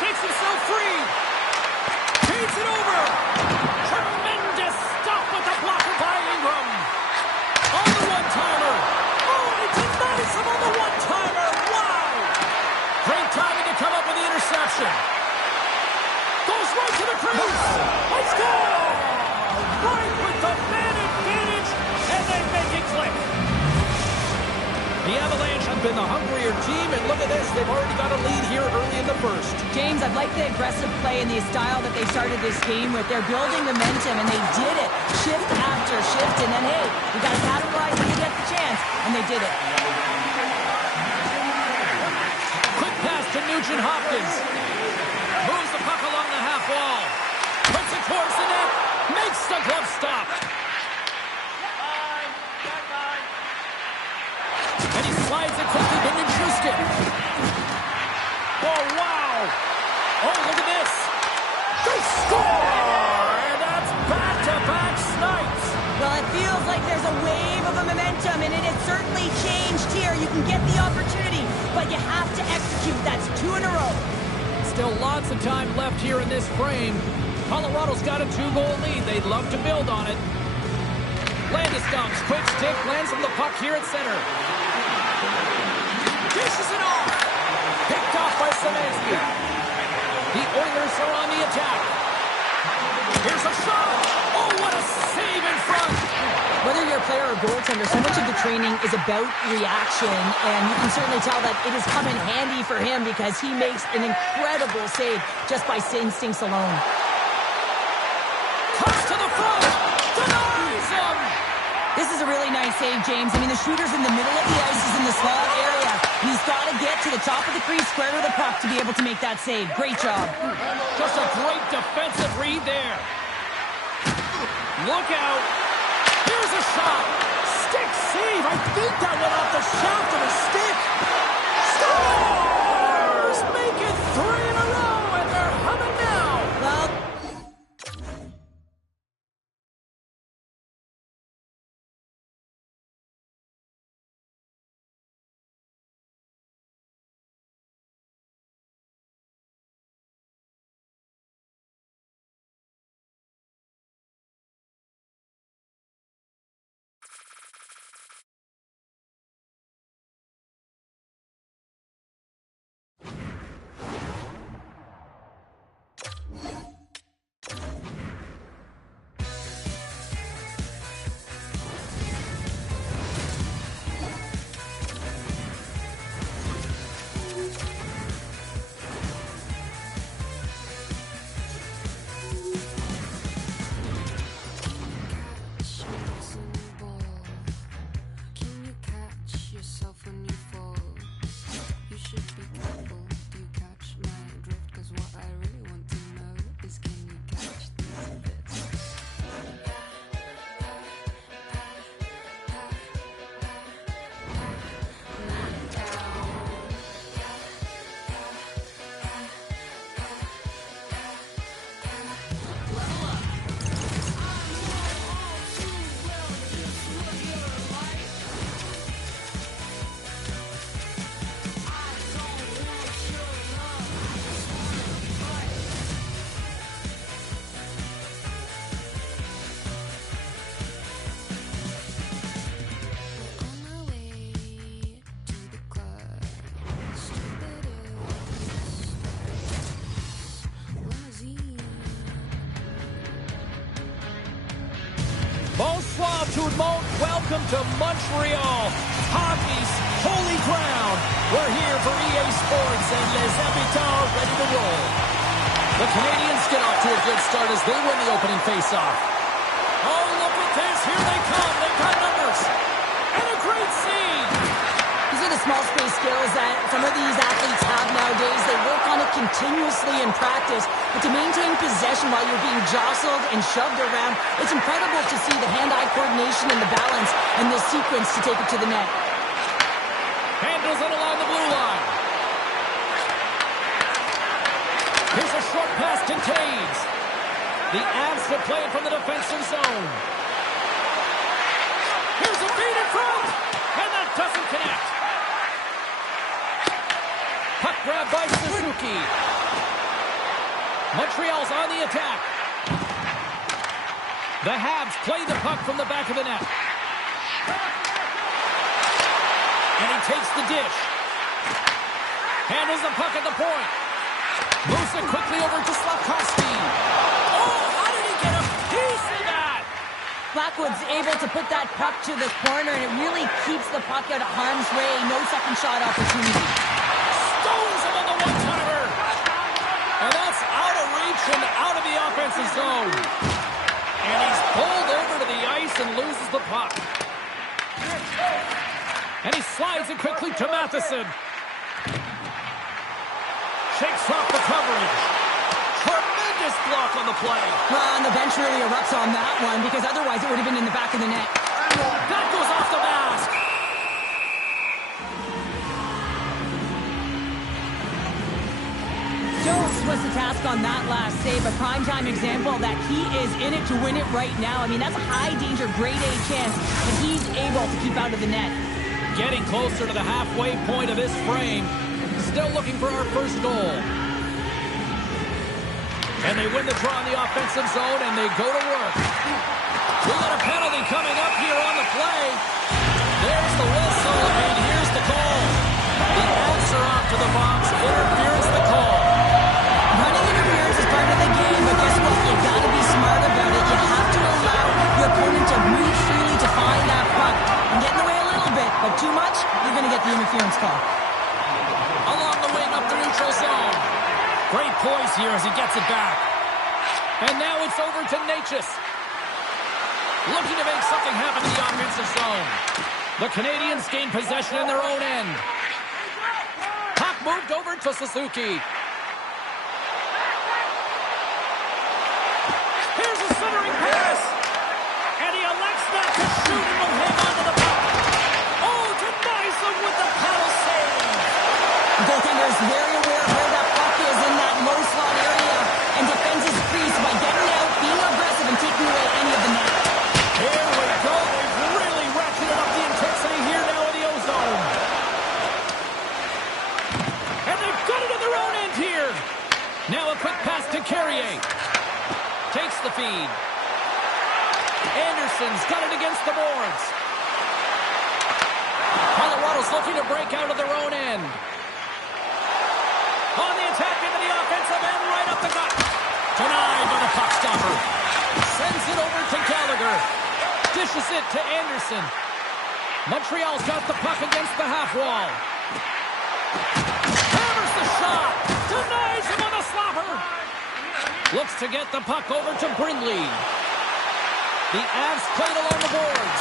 Shakes himself free. Feeds it over. Tremendous stop with the blocker by Ingram. On the one-timer. Oh, he denies him on the one-timer. Wow. Great timing to come up with the interception. Goes right to the crease. Let's go. Right with the man advantage, and they make it click. The Avalanche have been the hungrier team, and look at this. They've already got a lead here early in the first. James, I like the aggressive play and the style that they started this game with. They're building momentum, and they did it. Shift after shift, and then, hey, we got to capitalize when you get the chance, and they did it. Quick pass to Nugent Hopkins. Moves the puck along the half wall. Puts it towards the net. Makes the glove stop. And he slides it quickly to Nichushkin. Oh, wow. Oh, look at this. They score! And that's back-to-back snipes. Well, it feels like there's a wave of a momentum, and it has certainly changed here. You can get the opportunity, but you have to execute. That's 2 in a row. Still lots of time left here in this frame. Colorado's got a 2-goal lead. They'd love to build on it. Landeskog's quick stick lands on the puck here at center. Dishes it off. Picked off by Szymanski. The Oilers are on the attack. Here's a shot. Oh, what a save in front. Whether you're a player or goaltender, so much of the training is about reaction, and you can certainly tell that it has come in handy for him because he makes an incredible save just by instincts alone. Comes to the front. Denies him. This is a really nice save, James. I mean, the shooter's in the middle of the ice. He's in the slot area. And he's got to get to the top of the crease, square to the puck to be able to make that save. Great job. Just a great defensive read there. Look out. Here's a shot. Stick save. I think that went off the shaft of his stick. Stars make it 3 in a row, and they're humming now. Well, tout le monde. Welcome to Montreal, hockey's holy ground. We're here for EA Sports and Les Habitants ready to roll. The Canadiens get off to a good start as they win the opening faceoff. Oh, look at this. Here they come. They've got numbers. And a great scene. These are the small space skills that some of these athletes have nowadays. They work on it continuously in practice. But to maintain possession while you're being jostled and shoved around, it's incredible to see the hand-eye coordination and the balance and the sequence to take it to the net. Handles it along the blue line. Here's a short pass to Taves. The Avs will play it from the defensive zone. Here's a feed in front. And that doesn't connect. Puck grab by Suzuki. Montreal's on the attack. The Habs play the puck from the back of the net. And he takes the dish. Handles the puck at the point. Moves it quickly over to Slafkovsky. Oh, how did he get a piece of that? Blackwood's able to put that puck to the corner, and it really keeps the puck out of harm's way. No second shot opportunity. Stones him on the one-timer. And that's out of reach and out of the offensive zone. And he's pulled over to the ice and loses the puck. And he slides it quickly to Matheson. Shakes off the coverage. Tremendous block on the play. Well, and the bench really erupts on that one, because otherwise it would have been in the back of the net. That goes off the mask. Jones was the task on that last save, a primetime example that he is in it to win it right now. I mean, that's a high-danger, grade-A chance, and he's able to keep out of the net. Getting closer to the halfway point of this frame. Still looking for our first goal. And they win the draw in the offensive zone, and they go to work. We got a penalty coming up here on the play. There's the whistle, and here's the call. The answer off to the box. Interference the call. Running interference is part of the game, but guess what? You got to be smart about it. You have to allow your opponent to move freely to find that puck and get in the way a little bit, but too much, you're going to get the interference call. Along the wing up the neutral zone. Great poise here as he gets it back. And now it's over to Necas. Looking to make something happen in the offensive zone. The Canadiens gain possession in their own end. Puck moved over to Suzuki. Here's a centering pass. And he elects not to shoot and will hang on to the puck. Oh, denies him with the paddle save. The goaltender is very aware of where that puck is in that low slot area and defends his crease by getting out, being aggressive, and taking away any of the net. Here we go. They've really ratcheted up the intensity here now in the O-zone. And they've got it in their own end here. Now a quick pass to Carrier. Takes the feed. Anderson's got it against the boards. Colorado's looking to break out of their own end. On the attack into the offensive end, right up the gut. Denied by the puck stopper. Sends it over to Gallagher. Dishes it to Anderson. Montreal's got the puck against the half wall. Hammers the shot. Denies him on a slapper. Looks to get the puck over to Brindley. The Avs played along the boards.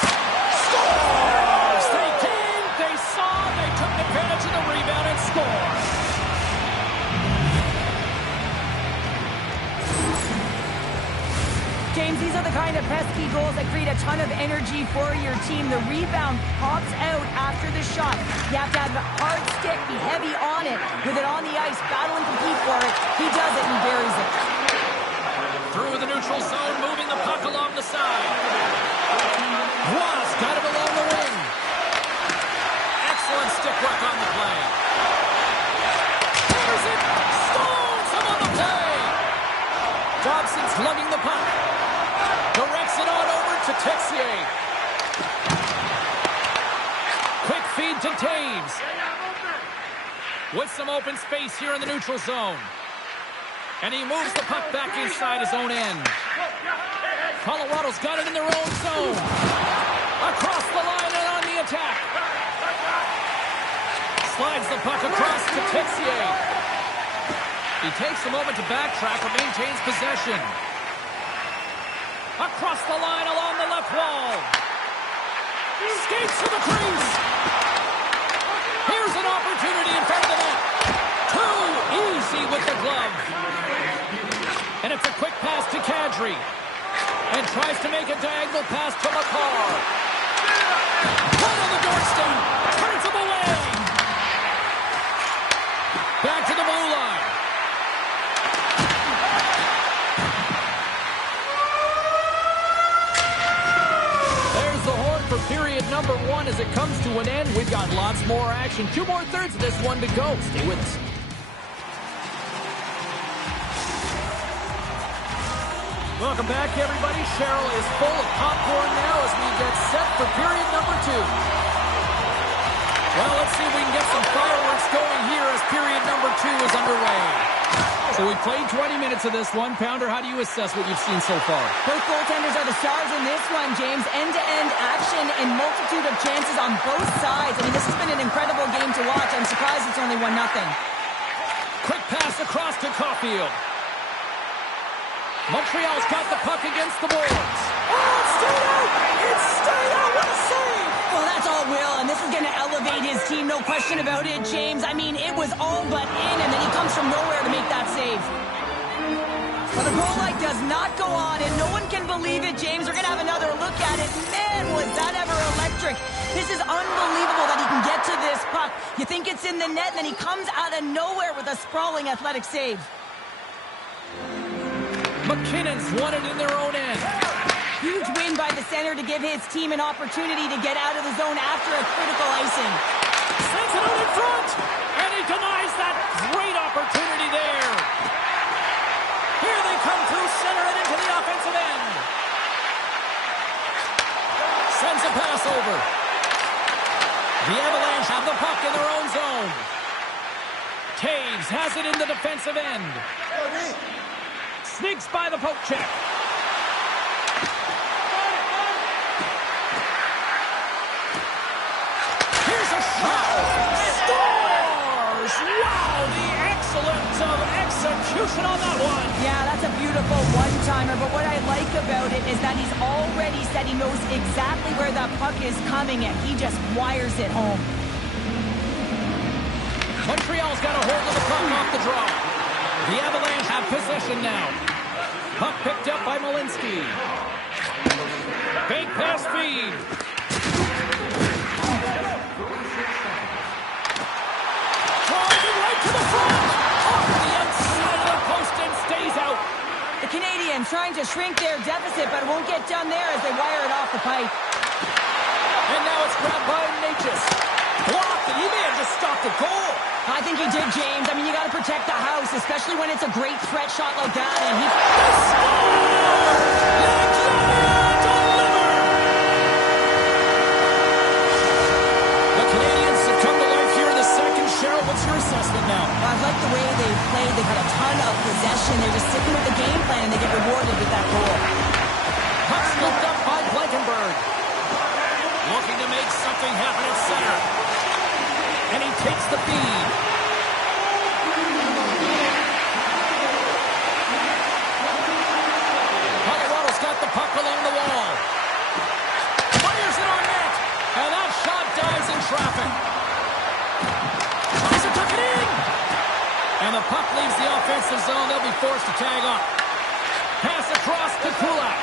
Scores! They came, they saw, they took advantage of the rebound and scored. James, these are the kind of pesky goals that create a ton of energy for your team. The rebound pops out after the shot. You have to have a hard stick, be heavy on it, with it on the ice, battle and compete for it. He does it and buries it. Through the neutral zone, moving the puck along the side. Was got it along the wing. Excellent stick work on the play. Hammers it. Stones him on the play. Dobson's lugging the puck. Directs it on over to Texier. Quick feed to Taves. With some open space here in the neutral zone. And he moves the puck back inside his own end. Colorado's got it in their own zone. attack. Slides the puck across to Tixier. He takes a moment to backtrack but maintains possession. Across the line along the left wall. Skates to the crease. Here's an opportunity in front of the net. Too easy with the glove. And it's a quick pass to Kadri. And tries to make a diagonal pass to Makar. Right on the doorstep. Turns him away. Back to the blue line. There's the horn for period number 1 as it comes to an end. We've got lots more action. 2 more thirds of this one to go. Stay with us. Welcome back, everybody. Cheryl is full of popcorn now as we get set for period number 2. Well, let's see if we can get some fireworks going here as period number 2 is underway. So we played 20 minutes of this one. Pounder, how do you assess what you've seen so far? Both goaltenders are the stars in this one, James. End-to-end action and multitude of chances on both sides. I mean, this has been an incredible game to watch. I'm surprised it's only 1-0. Quick pass across to Caulfield. Montreal's got the puck against the boards. Oh, it's stayed out! It's stayed out! What a save! Well, that's all Will, and this is going to elevate his team, no question about it, James. I mean, it was all but in, and then he comes from nowhere to make that save. Well, the goal light does not go on, and no one can believe it, James. We're going to have another look at it. Man, was that ever electric. This is unbelievable that he can get to this puck. You think it's in the net, and then he comes out of nowhere with a sprawling athletic save. McKinnon's won it in their own end. Huge win by the center to give his team an opportunity to get out of the zone after a critical icing. Sends it out in front, and he denies that great opportunity there. Here they come through center and into the offensive end. Sends a pass over. The Avalanche have the puck in their own zone. Taves has it in the defensive end. Sneaks by the poke check. Here's a shot. Scores! Wow, the excellence of execution on that one. Yeah, that's a beautiful one-timer, but what I like about it is that he's already said he knows exactly where that puck is coming, and he just wires it home. Montreal's got a hold of the puck off the draw. The Avalanche have possession now. Puck picked up by Malinsky. Big pass feed. Driving right to the front. Off the outside of the post and stays out. The Canadiens trying to shrink their deficit, but it won't get done there as they wire it off the pipe. And now it's grabbed by Natchez. Blocked, and he may have just stopped a goal. I think he did, James. I mean, you got to protect the house, especially when it's a great threat shot like that. And he The Canadiens succumb to life here in the second. Cheryl, what's your assessment now? I like the way they played. They've had a ton of possession. They're just sticking with the game plan, and they get rewarded with that goal. Puck scooped up by Blankenberg. Looking to make something happen at center. And he takes the feed. Colorado's got the puck along the wall. Fires it on net. And that shot dies in traffic. Tries to tuck it in. And the puck leaves the offensive zone. They'll be forced to tag up. Pass across to Kulak.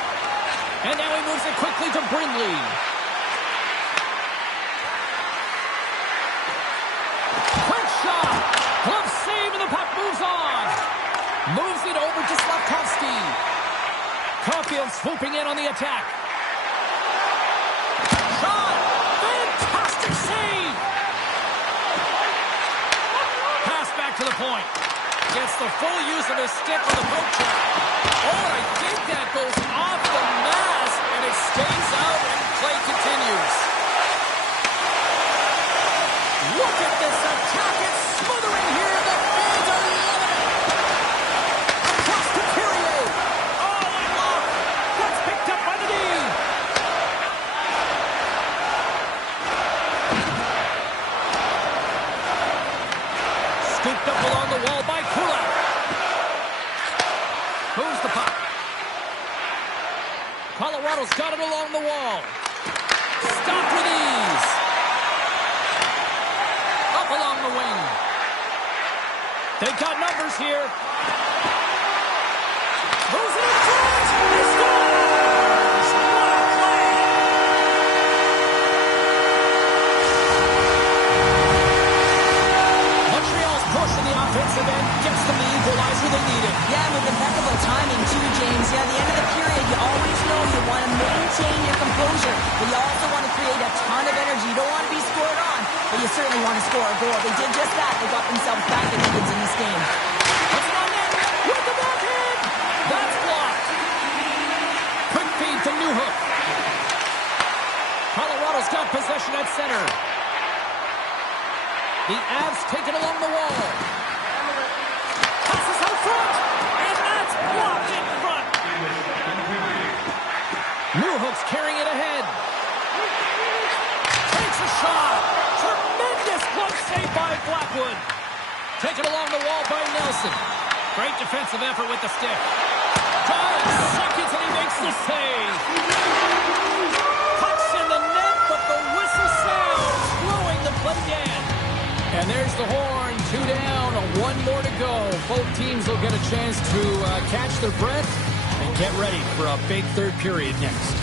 And now he moves it quickly to Brindley. Glove save, and the puck moves on. Moves it over to Slafkovsky. Caulfield swooping in on the attack. Shot! Fantastic save! Pass back to the point. Gets the full use of his stick on the poke check. Oh, I think that goes off the mask, and it stays out, and play continues. Look at this attack. It's smothering here. The fans are loving it. Across to Kyrie. Oh, and off. That's picked up by the D. Colorado's got it along the wall. Stopped with ease. Up along the wing. They've got numbers here. Moves it in front. He scores! What a play! Montreal's push in the offensive end gets them the equalizer they needed. Yeah, with impeccable timing too, James. Yeah, at the end of the period, you always know you want to maintain your composure, but you also want to create a ton of energy. You don't want to be scored on, but you certainly want to score a goal. They did just that. They got themselves back in the goods in this game. Puts it on net with the backhand. That's blocked. Quick feed to Newhook. Colorado's got possession at center. The Avs take it along the wall. Passes out front, and that's blocked in front. Newhook's carrying it ahead. Takes a shot. Tremendous glove save by Blackwood. Taken along the wall by Nelson. Great defensive effort with the stick. 5 seconds and he makes the save. Pucks in the net, but the whistle sounds, blowing the play dead. And there's the horn. 2 down, 1 more to go. Both teams will get a chance to catch their breath and get ready for a big third period next.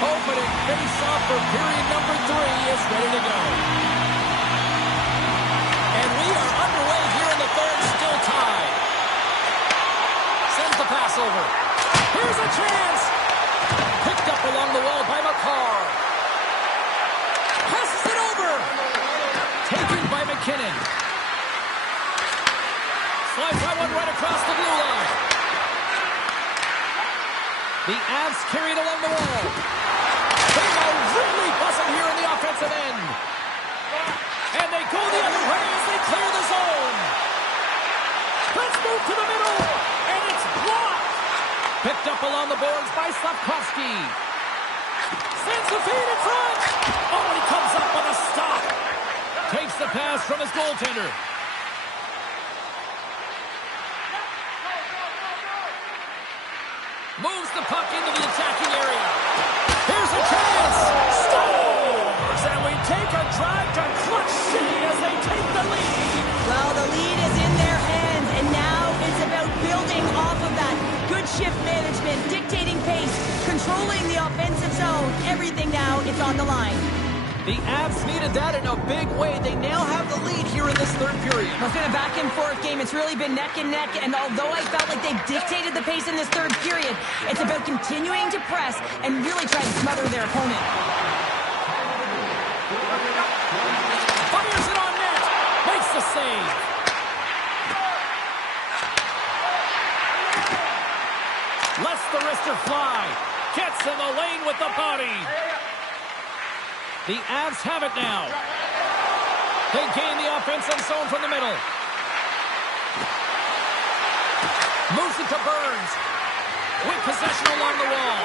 Opening face-off for period number 3 is ready to go. And we are underway here in the third, still tied. Sends the pass over. Here's a chance. Picked up along the wall by McCarr. Passes it over. Taken by McKinnon. Slides that one right across the blue line. The Avs carried along the wall. They are really buzzing here in the offensive end. And they go the other way as they clear the zone. Let's move to the middle. And it's blocked. Picked up along the boards by Slavkovsky. Sends the feed in front. Oh, and he comes up with a stop. Takes the pass from his goaltender. Moves the puck into the attacking area. Here's a chance. Scores! And we take a drive to Clutch City as they take the lead. Well, the lead is in their hands, and now it's about building off of that. Good shift management, dictating pace, controlling the offensive zone. Everything now is on the line. The Avs needed that in a big way. They now have the lead here in this third period. It's been a back-and-forth game. It's really been neck and neck, and although I felt like they dictated the pace in this third period, it's about continuing to press and really try to smother their opponent. Fires it on net. Makes the save. Lets the wrister fly. Gets in the lane with the body. The Avs have it now. They gain the offensive zone from the middle. Moves it to Burns. With possession along the wall.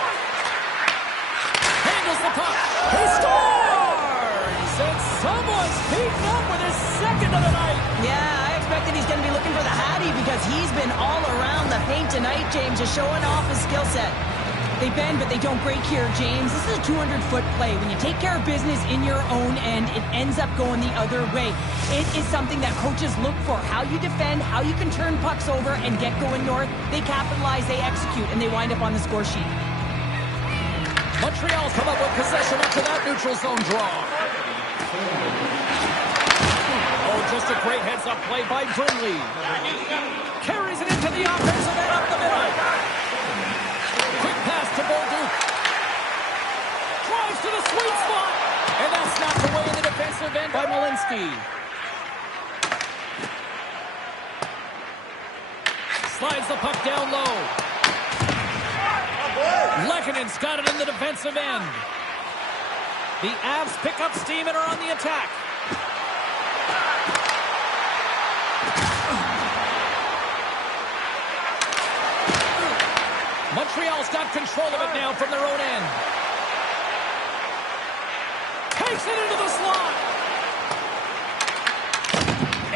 Handles the puck. He scores! And someone's beaten up with his second of the night. Yeah, I expected he's going to be looking for the Hattie because he's been all around the paint tonight, James, just showing off his skill set. They bend, but they don't break here, James. This is a 200-foot play. When you take care of business in your own end, it ends up going the other way. It is something that coaches look for. How you defend, how you can turn pucks over and get going north. They capitalize, they execute, and they wind up on the score sheet. Montreal's come up with possession after that neutral zone draw. Oh, just a great heads-up play by Brindley. Carries it into the offensive end up the middle. Quick pass to Bolduc. Drives to the sweet spot. And that's knocked away in the defensive end by Malinsky. Slides the puck down low. Lekkonen's got it in the defensive end. The Avs pick up steam and are on the attack. Montreal's got control of it now from their own end. Takes it into the slot.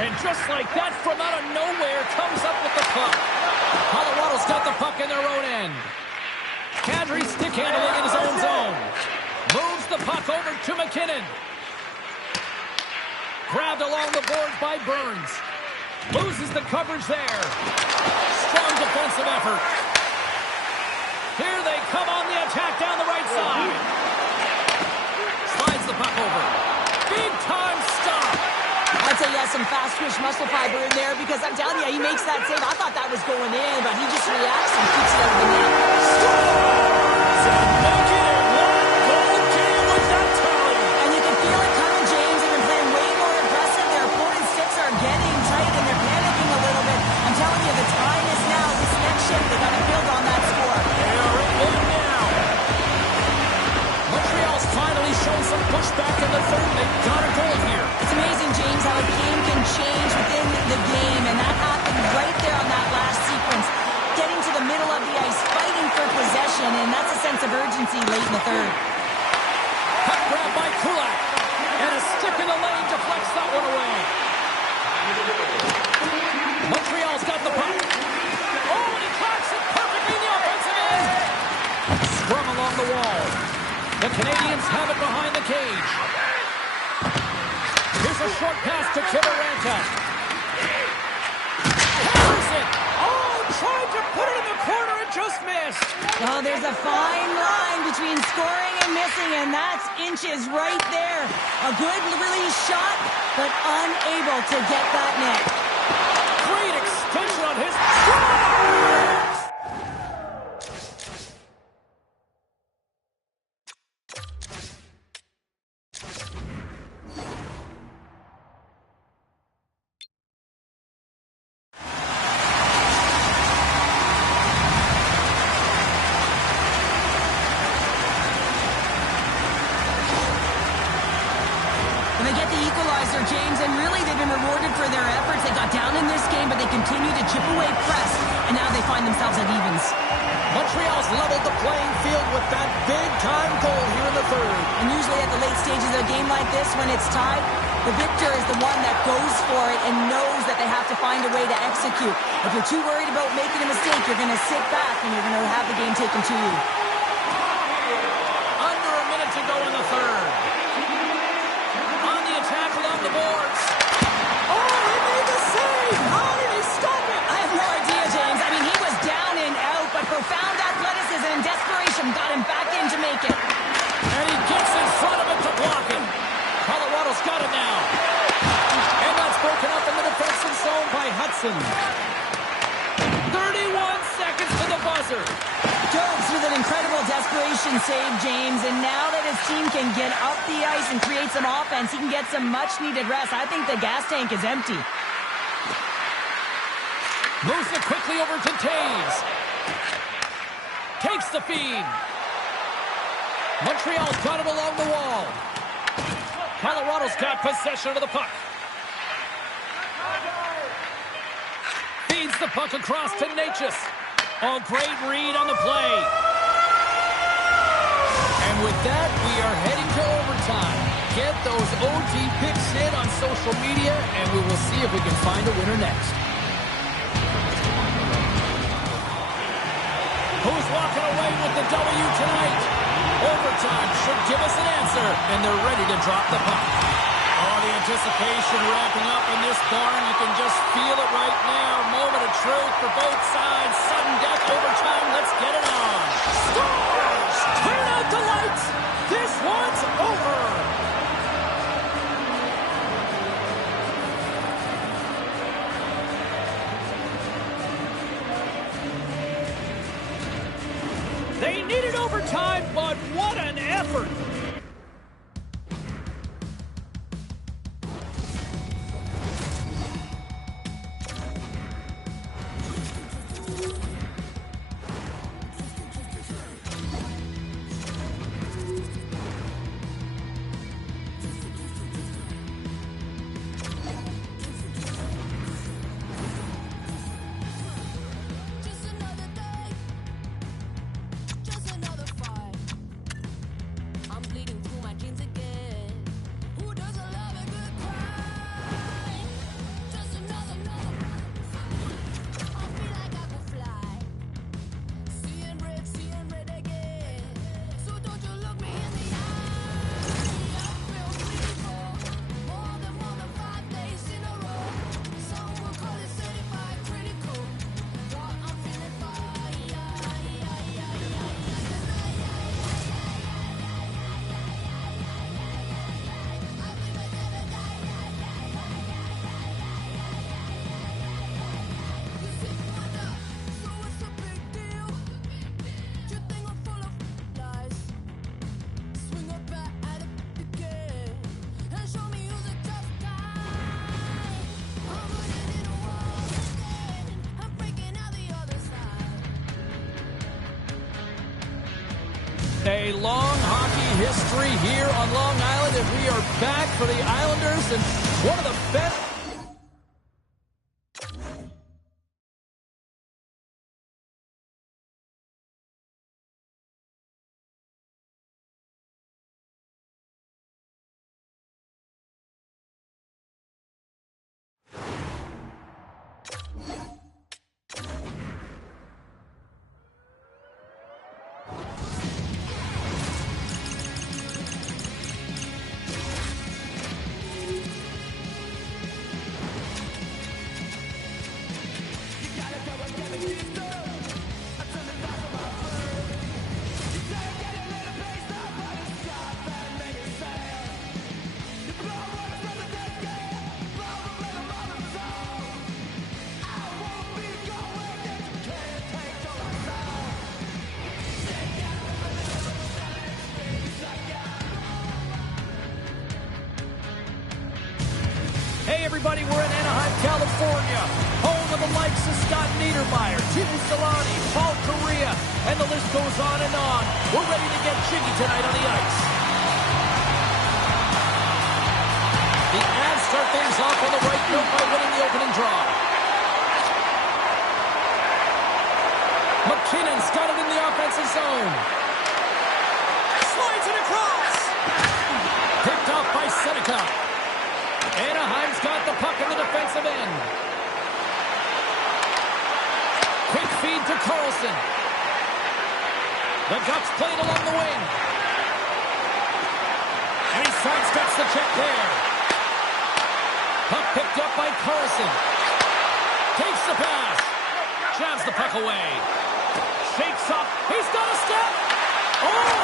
And just like that, from out of nowhere, comes up with the puck. Colorado's got the puck in their own end. Kadri stick handling in his own zone. Moves the puck over to McKinnon. Grabbed along the boards by Burns. Loses the coverage there. Strong defensive effort. Here they come on the attack down the right side. Slides the puck over. Big time stop. I'd say he has some fast twitch muscle fiber in there because I'm telling you, he makes that save. I thought that was going in, but he just reacts and keeps it out of the net. Scores! And make it a one-goal game with that tally. And you can feel it coming, James. They've been playing way more aggressive. Their opponent's sticks are getting tight and they're panicking a little bit. I'm telling you, the time is now. This next shift, they got to build on that score. They are in one now. Montreal's finally shown some pushback in the third. They got a goal here. It's amazing, James, how a game can change within the game, and that happened right there on that last sequence. Getting to the middle of the ice, fighting for possession, and that's a sense of urgency late in the third. Puck grab by Kulak. And a stick in the lane deflects that one away. Montreal's got the puck. Oh, and he clocks it perfectly in the offensive end. Scrum along the wall. The Canadians have it behind the cage. Here's a short pass to Kiviranta. Carries it. Oh, tried to put it in the corner and just missed. Oh, there's a fine line between scoring and missing, and that's inches right there. A good release shot, but unable to get that net. Great extension on his... Scores! They get the equalizer, James, and really they've been rewarded for their efforts. They got down in this game, but they continue to chip away press, and now they find themselves at evens. Montreal's leveled the playing field with that big-time goal here in the third. And usually at the late stages of a game like this, when it's tied, the victor is the one that goes for it and knows that they have to find a way to execute. If you're too worried about making a mistake, you're going to sit back and you're going to have the game taken to you. Under a minute to go in the third. On the attack along the boards. Oh, he made the save! How did he stop it? I have no idea, James. I mean, he was down and out, but profound athleticism and desperation got him back in to make it. And he gets in front of it to block it. Colorado's got it now. And that's broken up in the defensive zone by Hudson. 31 seconds to the buzzer. Jobs with an incredible desperation save, James, and now that his team can get up the ice and create some offense, he can get some much-needed rest. I think the gas tank is empty. Moves it quickly over to Taves. Takes the feed. Montreal's got it along the wall. Colorado's got possession of the puck. Feeds the puck across to Necas. Oh, great read on the play. And with that, we are heading to overtime. Get those OT picks in on social media, and we will see if we can find a winner next. Who's walking away with the W tonight? Overtime should give us an answer, and they're ready to drop the puck. Oh, the anticipation ramping up in this barn. You can just feel it right now. Moment of truth for both sides. Sudden death, overtime. Let's get it on. Scores! Turn out the lights. This one's over. They needed overtime, but what an effort. A long hockey history here on Long Island, and we are back for the Islanders and one of the best. Hey everybody, we're in Anaheim, California, home of the likes of Scott Niedermayer, Tim Solani, Paul Kariya, and the list goes on and on. We're ready to get jiggy tonight on the ice. The Avs start things off on the right note by winning the opening draw. McKinnon's got it in the offensive zone. Slides it across. Picked off by Seneca. Anaheim's got the puck in the defensive end. Quick feed to Carlson. The Ducks played along the wing. And he sidesteps the check there. Puck picked up by Carlson. Takes the pass. Jabs the puck away. Shakes up. He's got a step. Oh,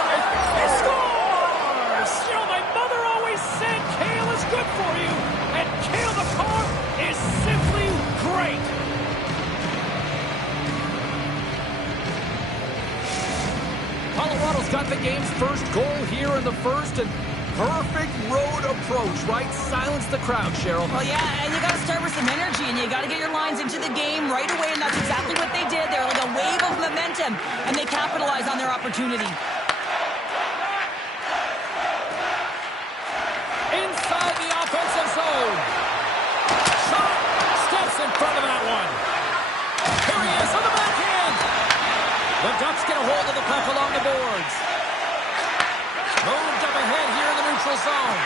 he scores! You know, my mother always said kale is good for you. And Cale Makar is simply great. Colorado's got the game's first goal here in the first, and perfect road approach, right? Silence the crowd, Cheryl. Well, yeah, and you got to start with some energy, and you got to get your lines into the game right away, and that's exactly what they did. They're like a wave of momentum, and they capitalize on their opportunity. Inside the offensive zone. Shot. Steps in front of that one. Here he is on the backhand. The Ducks get a hold of the puck along the boards. Moved up ahead here in the neutral zone.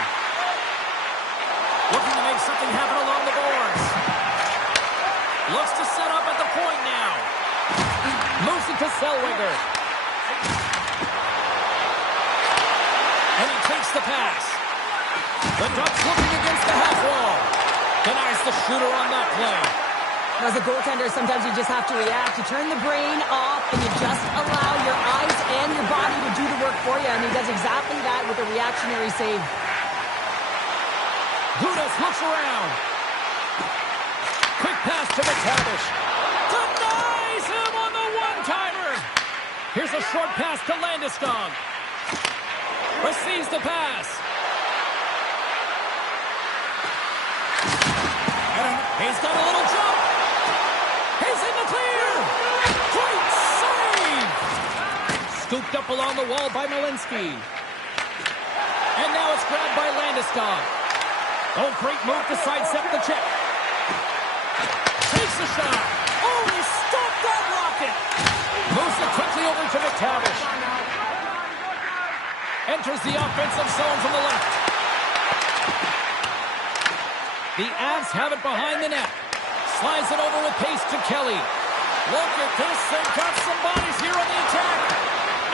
Looking to make something happen along the boards. Looks to set up at the point now. Moves it to Zellweger. And he takes the pass. The Ducks looking against the half wall. Denies the shooter on that play. As a goaltender, sometimes you just have to react. You turn the brain off, and you just allow your eyes and your body to do the work for you, and he does exactly that with a reactionary save. Gudas looks around. Quick pass to McTavish. Denies him on the one-timer. Here's a short pass to Landeskog. Receives the pass. He's got a little jump. He's in the clear. Great save. Scooped up along the wall by Malinsky. And now it's grabbed by Landeskog. Oh, great move to sidestep the check. Takes a shot. Oh, he stopped that rocket. Moves it quickly over to McTavish. Enters the offensive zone from the left. The Avs have it behind the net. Slides it over with pace to Kelly. Look at this. They've got some bodies here on the attack.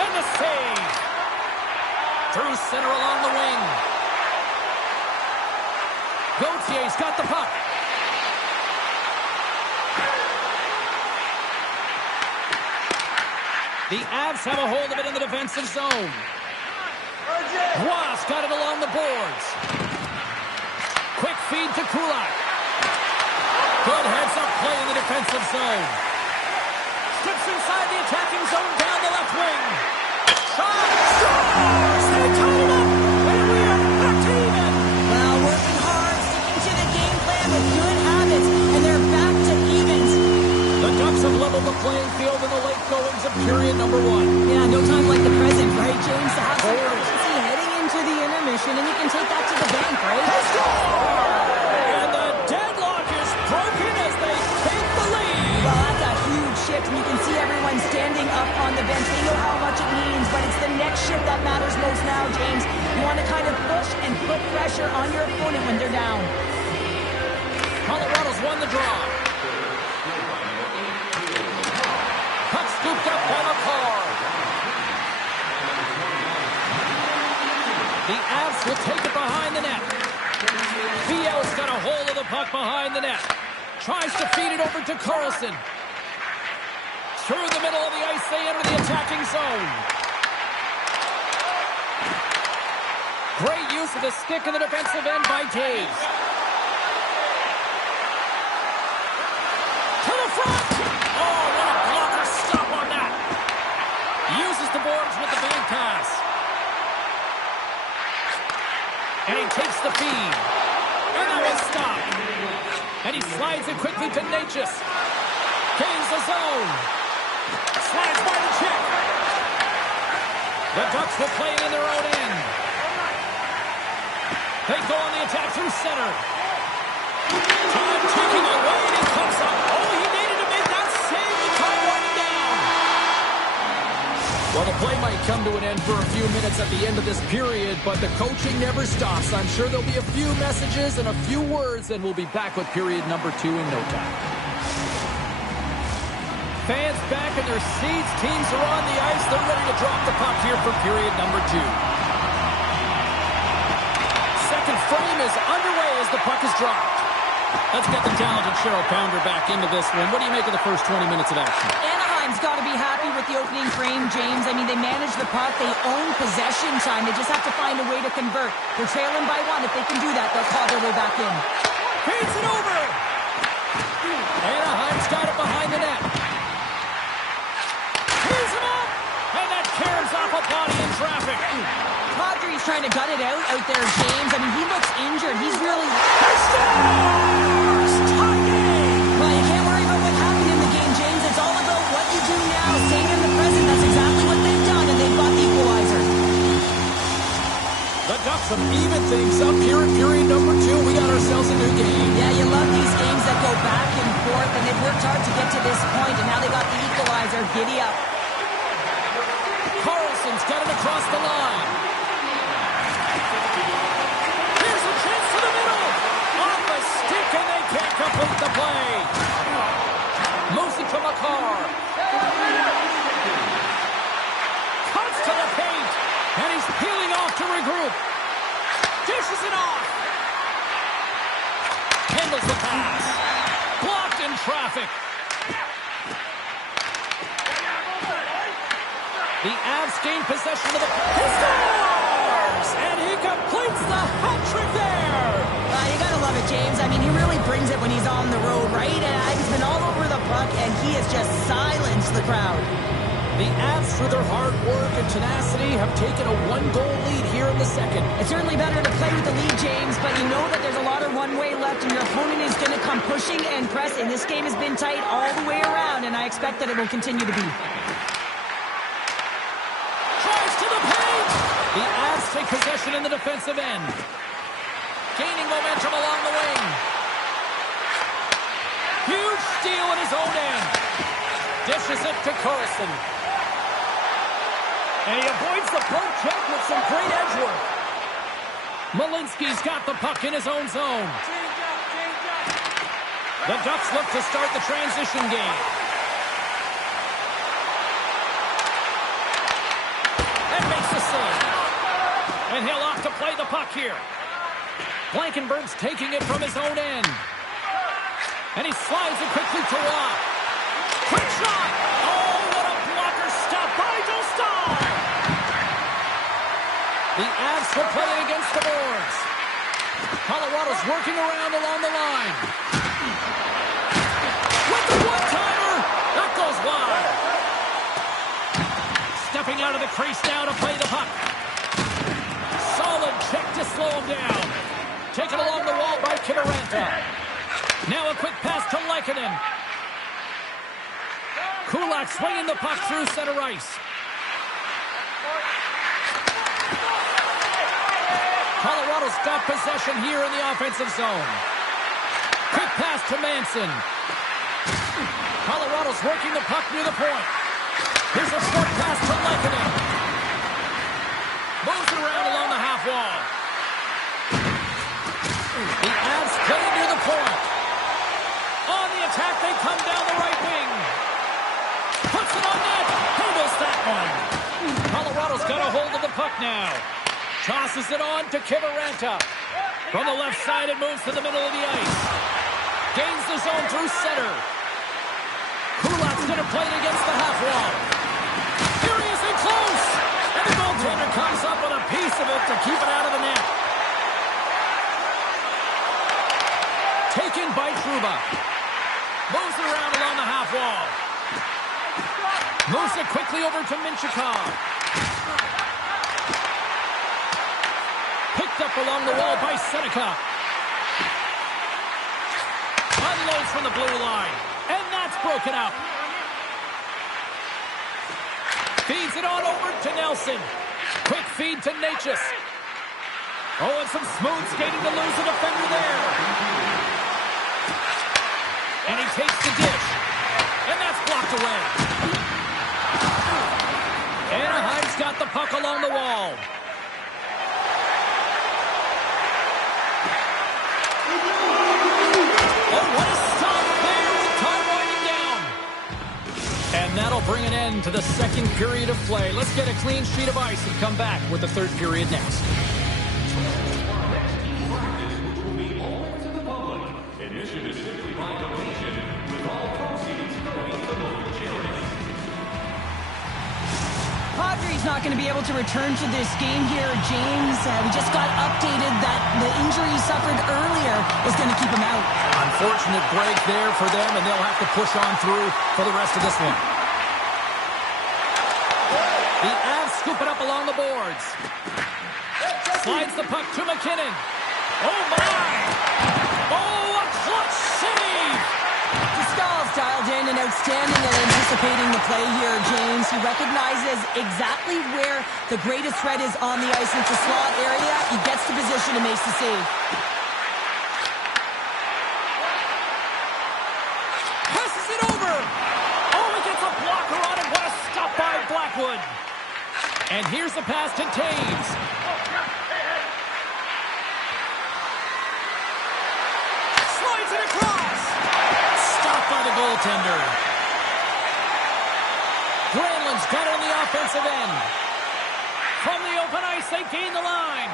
And the save. Through center along the wing. Gautier's got the puck. The Avs have a hold of it in the defensive zone. Ross got it along the boards. Quick feed to Kulak. Good heads-up play in the defensive zone. Steps inside the attacking zone down the left wing. Shot! Scores! They tied it up! And we are back to even! Well, working hard, sticking to the game plan with good habits, and they're back to evens. The Ducks have leveled the playing field in the late goings of period number 1. Yeah, no time like the present, right, James? To have some urgency heading into the intermission, and you can take that to the bank, right? And the deadlock is broken as they take the lead. Well, that's a huge shift, and you can see everyone standing up on the bench. They know how much it means, but it's the next shift that matters most now, James. You want to kind of push and put pressure on your opponent when they're down. Colorado's won the draw. Puck scooped up by McCarr. The Avs will take it behind the net. Viel's got a hold of the puck behind the net. Tries to feed it over to Carlson. Through the middle of the ice, they enter the attacking zone. Great use of the stick in the defensive end by Taves. To the front! Oh, what a blocker stop on that! Uses the boards with the bank pass. And he takes the feed. And that was stopped. And he slides it quickly to Necas. Gains the zone. Slides by the check. The Ducks will play it in their own end. They go on the attack through center. Time ticking away, and he comes up. Oh, he needed to make that save. He caught one down. Well, the play might come to an end for a few minutes at the end of this period, but the coaching never stops. I'm sure there'll be a few messages and a few words, and we'll be back with period number 2 in no time. Fans back in their seats. Teams are on the ice. They're ready to drop the puck here for period number 2. Second frame is underway as the puck is dropped. Let's get the talented Cheryl Pounder back into this one. What do you make of the first 20 minutes of action? Anaheim's got to be happy with the opening frame, James. I mean, they manage the puck. They own possession time. They just have to find a way to convert. They're trailing by 1. If they can do that, they'll claw their way back in. Feeds it over. Anaheim's got it behind the net. Here's him up. And that caroms off a body in traffic. Kadri's trying to gut it out there, James. I mean, he looks injured. He's really... Tie game. Well, you can't worry about what happened in the game, James. It's all about what you do now. Staying in the present. That's exactly what they've done, and they've got the equalizer. The Ducks have evened things up here in period number 2. We got ourselves a new game. Yeah, you love these games that go back and forth, and they've worked hard to get to this point, and now they got the equalizer. Giddy up. Carlson's got it across the line. Here's a chance to the middle. Off the stick, and they can't complete the play. Moves it to McCarr. Cuts to the paint, and he's peeling off to regroup. Dishes it off. Handles the pass. Blocked in traffic. The Avs gain possession of the... He scores! And he completes the hat trick there! You gotta love it, James. I mean, he really brings it when he's on the road, right? He's been all over the puck, and he has just silenced the crowd. The Avs, through their hard work and tenacity, have taken a 1-goal lead here in the second. It's certainly better to play with the lead, James, but you know that there's a lot of one-way left, and your opponent is going to come pushing and pressing. This game has been tight all the way around, and I expect that it will continue to be. The Avs take possession in the defensive end. Gaining momentum along the wing. Huge steal in his own end. Dishes it to Carlson. And he avoids the poke check with some great edge work. Malinsky's got the puck in his own zone. The Ducks look to start the transition game. And makes the save. And he'll off to play the puck here. Blankenberg's taking it from his own end. And he slides it quickly to Rock. Quick shot! Oh, what a blocker stop by Dostal! The Avs will play it against the boards. Colorado's working around along the line. With the one-timer! That goes wide. Stepping out of the crease now to play the puck. Solid check to slow him down. Taken along the wall by Kiviranta. Now a quick pass to Lehkonen. Kulak swinging the puck through center ice. Colorado's got possession here in the offensive zone. Quick pass to Manson. Colorado's working the puck near the point. Here's a short pass to Lehkonen. Moves it around along the half wall. The Avs playing near the point. On the attack, they come down the right wing. Puts it on net. Handles that one. Colorado's got a hold of the puck now. Tosses it on to Kiviranta. From the left side, it moves to the middle of the ice. Gains the zone through center. Kulak's going to play it against the half wall. Here he is in close. And the goaltender comes up with a piece of it to keep it out of the net. Taken by Trouba. Moves it around along the half wall. Moves it quickly over to Minchikov. Picked up along the wall by Seneca. Unloads from the blue line. And that's broken up. Feeds it on over to Nelson. Quick feed to Necas. Oh, and some smooth skating to lose a defender there. And he takes the dish. And that's blocked away. Anaheim's got the puck along the wall. Oh, what a stop there with time winding down. And that'll bring an end to the second period of play. Let's get a clean sheet of ice and come back with the third period next. Padres not going to be able to return to this game here, James. We just got updated that the injury he suffered earlier is going to keep him out. Unfortunate break there for them, and they'll have to push on through for the rest of this one. The Avs scoop it up along the boards. Slides the puck to McKinnon. Oh, my! Oh, a clutch save! Pascal's dialed in and outstanding at anticipating the play here, James. He recognizes exactly where the greatest threat is on the ice. It's a slot area. He gets to position and makes the save. Passes it over! Oh, he gets a blocker on it. What a stop by Blackwood. And here's the pass to Taves. Slides it across. Stopped by the goaltender. Granlund's got it on the offensive end. From the open ice, they gain the line.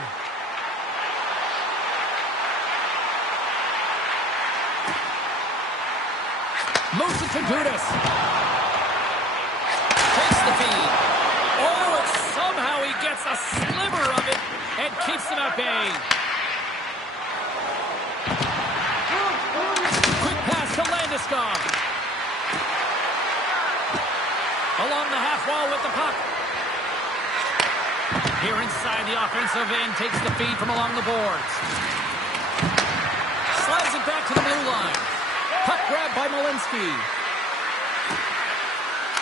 Moves it to Gudas. Takes the feed. Oh, and somehow he gets a sliver of it and keeps him at bay. Quick pass to Landeskog. Along the half wall with the puck. Here inside the offensive end, takes the feed from along the boards. Slides it back to the blue line. Puck grab by Malinsky.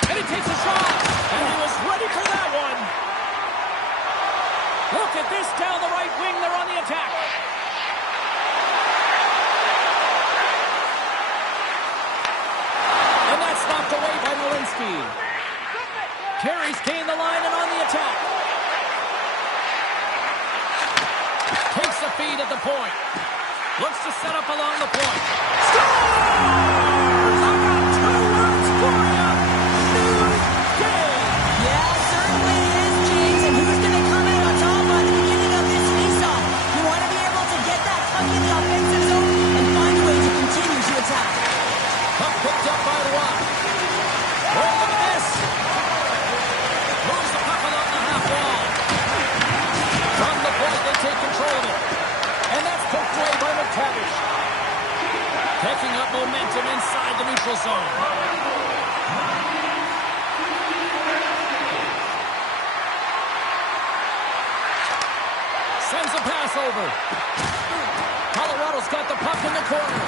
And he takes a shot. And he was ready for that one. Look at this down the right wing. They're on the attack. And that's knocked away by Malinsky. Carries gain the line and on the attack. Takes the feed at the point. Looks to set up along the point. Scores! I got two words for you. New game. Yeah, it certainly is, James. And who's going to come out on top on the beginning of this faceoff? You want to be able to get that puck in the offensive zone and find a way to continue to attack. Puck picked up by Watt. Oh, look at this. Moves the puck along the half wall. From the point, they take control of it. And that's poked away by McTavish. Picking up momentum inside the neutral zone. Sends a pass over. Colorado's got the puck in the corner.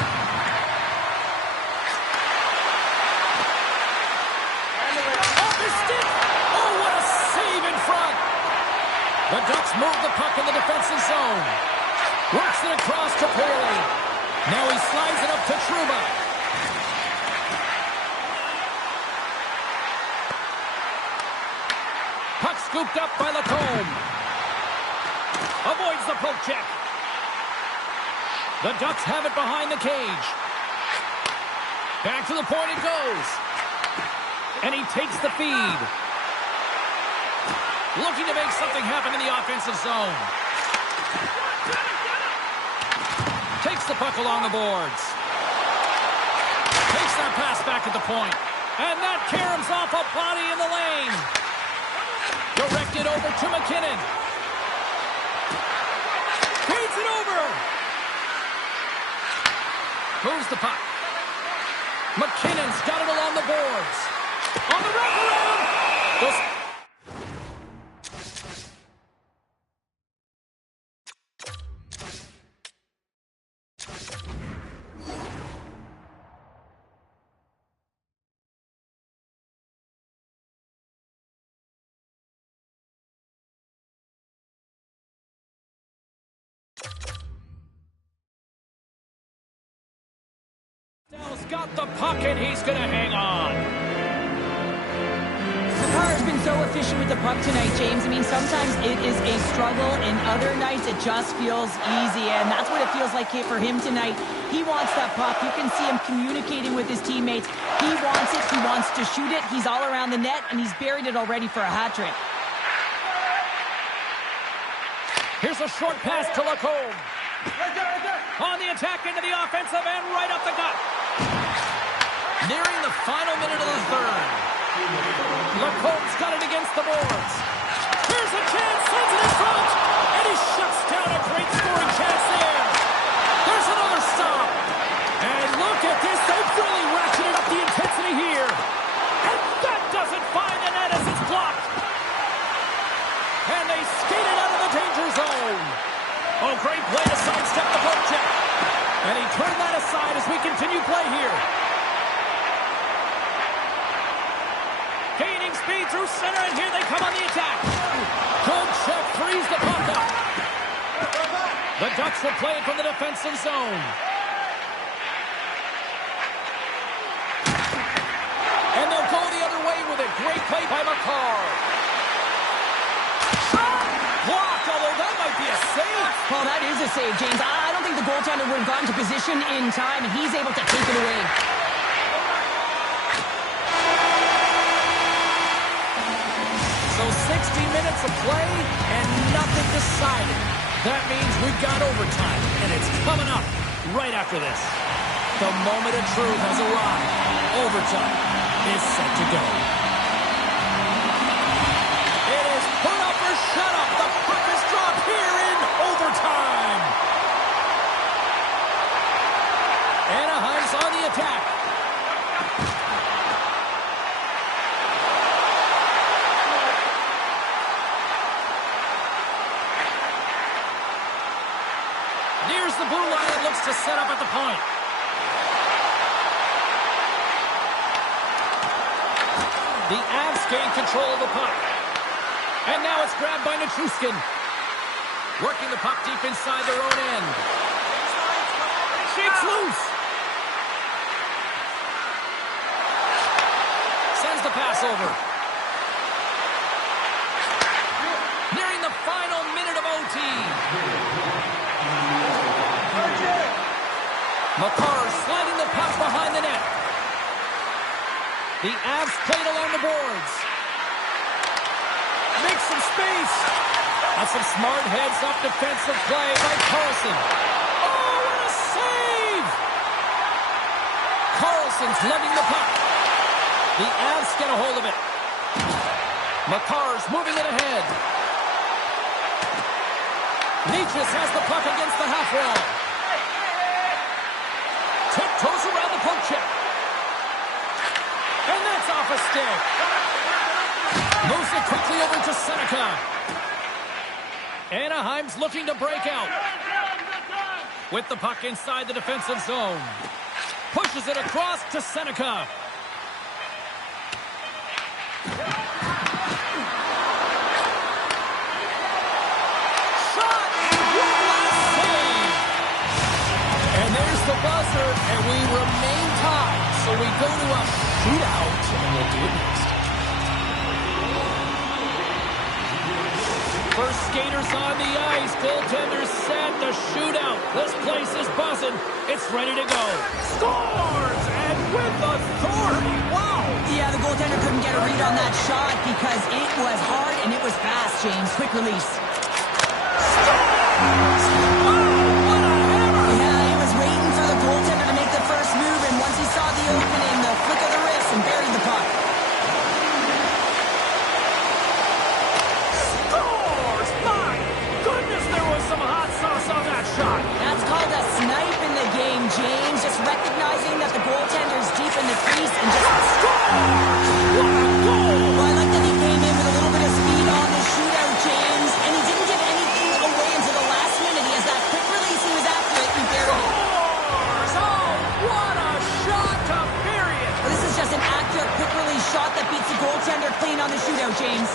The Ducks move the puck in the defensive zone. Works it across to Poirier. Now he slides it up to Trouba. Puck scooped up by Lacombe. Avoids the poke check. The Ducks have it behind the cage. Back to the point it goes. And he takes the feed. Looking to make something happen in the offensive zone. Takes the puck along the boards. Takes that pass back at the point. And that caroms off a body in the lane. Directed over to McKinnon. Feeds it over. Moves the puck. McKinnon's got it along the boards. On the wraparound. Dell's got the puck and he's going to hang on. Makar's been so efficient with the puck tonight, James. I mean, sometimes it is a struggle, and other nights it just feels easy, and that's what it feels like for him tonight. He wants that puck. You can see him communicating with his teammates. He wants it. He wants to shoot it. He's all around the net, and he's buried it already for a hat trick. Here's a short pass to Lacombe. On the attack into the offensive end, right up the gut. Nearing the final minute of the third. Lacombe's got it against the boards. Here's a chance, sends it in front, and he shuts down a great scoring chance there. There's another stop. And look at this, they've really ratcheted up the intensity here. And that doesn't find the net as it's blocked. And they skate it out of the danger zone. Oh, great play to sidestep the poke check. And he turned that aside as we continue play here. Gaining speed through center, and here they come on the attack. Good check, frees the puck up. The Ducks will play it from the defensive zone. And they'll go the other way with it. Great play by Makar. Blocked, although that might be a save. Well, that is a save, James. I don't think the goaltender would have gotten to position in time, and he's able to take it away. So 60 minutes of play and nothing decided. That means we've got overtime, and it's coming up right after this. The moment of truth has arrived. Overtime is set to go. It is put up or shut up. The puck is dropped here in overtime. Anaheim's on the attack. Nears the blue line and looks to set up at the point. The Avs gain control of the puck. And now it's grabbed by Nichushkin. Working the puck deep inside their own end. Shakes loose. Sends the pass over. Nearing the final minute of OT. Makar sliding the puck behind the net. The Avs played along the boards. Makes some space. That's some smart heads-up defensive play by Carlson. Oh, what a save! Carlson's lugging the puck. The Avs get a hold of it. Makar's moving it ahead. Nietzsche has the puck against the half wall. Tiptoes around the poke check. And that's off a stick. Moves it quickly over to Seneca. Anaheim's looking to break out. With the puck inside the defensive zone. Pushes it across to Seneca. So we go to a shootout, and we'll do it next. First skaters on the ice. Goaltenders set. The shootout. This place is buzzing. It's ready to go. Scores! And with authority. Wow! Yeah, the goaltender couldn't get a read on that shot because it was hard and it was fast, James. Quick release. Scores! Wow, what a hammer! Yeah, he was waiting for the goaltender to make the first move, and once he saw the opening, the flick of the wrist and buried the puck. Scores! My goodness, there was some hot sauce on that shot. That's called a snipe in the game, James. Just recognizing that the goaltender's deep in the crease and just... Scores! What a goal! Well, I like that he came in with a little bit of speed on this shootout, James, and he didn't give anything away until the last minute. He has that quick release, he was after it, and buried it. Scores! Oh, what a shot to bury it! Well, this is just an accurate quick release shot that beats the goaltender clean on the shootout, James.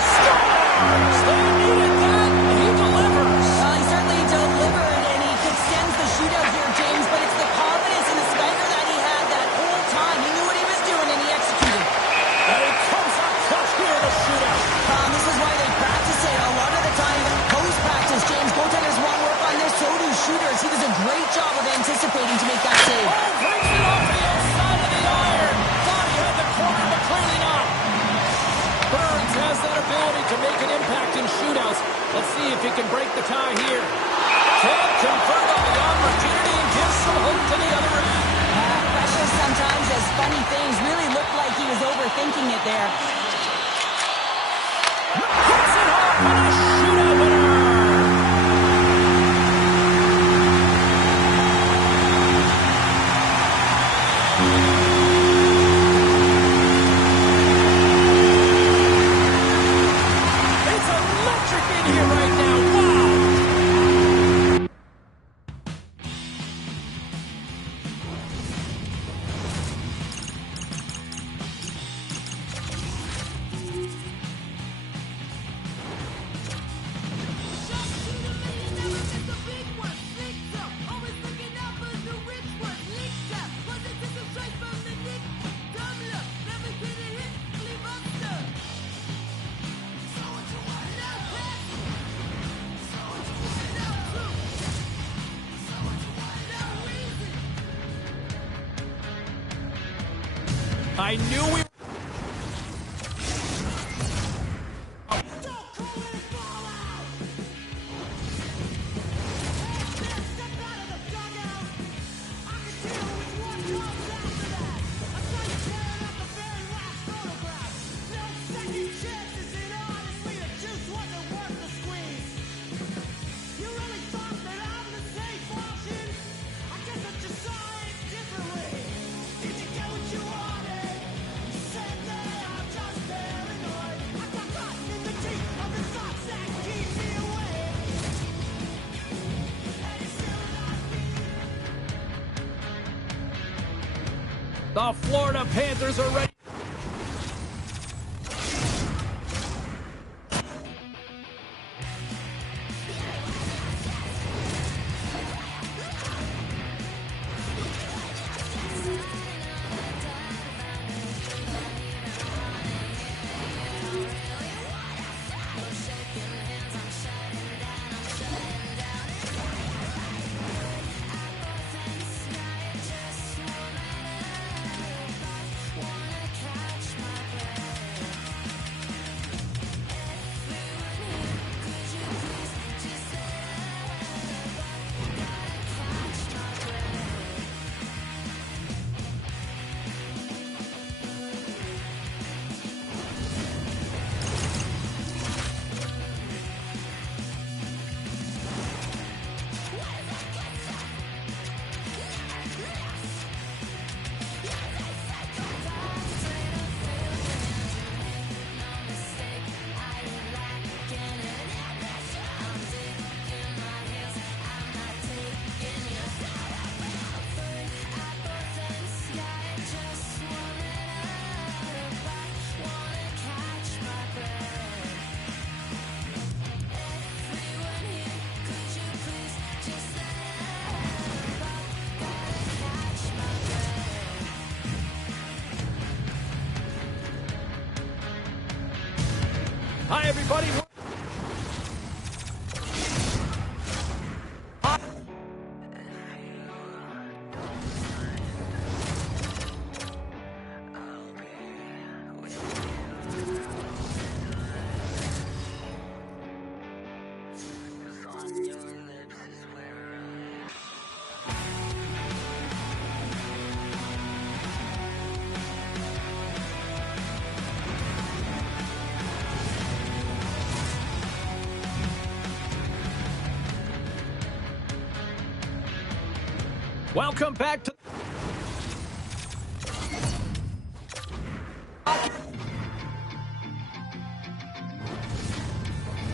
Scores! They needed that, and he delivers. Well, he certainly delivered, and he extends the shootout here, James, but it's the confidence and the swagger that he had that whole time. He knew what he was doing, and he executed. And he comes up clutch here in the shootout. This is why they practice it. A lot of the time, post-practice, James, goaltenders want work on this, so do shooters. He does a great job of anticipating to make that save. Oh, brings it off the outside of the iron. Thought he had the corner, but clearly not. Burns has that ability to make an impact in shootouts. Let's see if he can break the tie here. Can't convert on the opportunity and gives some hope to the other end. Pressure sometimes does funny things. Really looked like he was overthinking it there. Hits it off and a shootout winner. It's electric in here right now. Wow. I knew we... The Florida Panthers are ready. Hi, everybody. Welcome back to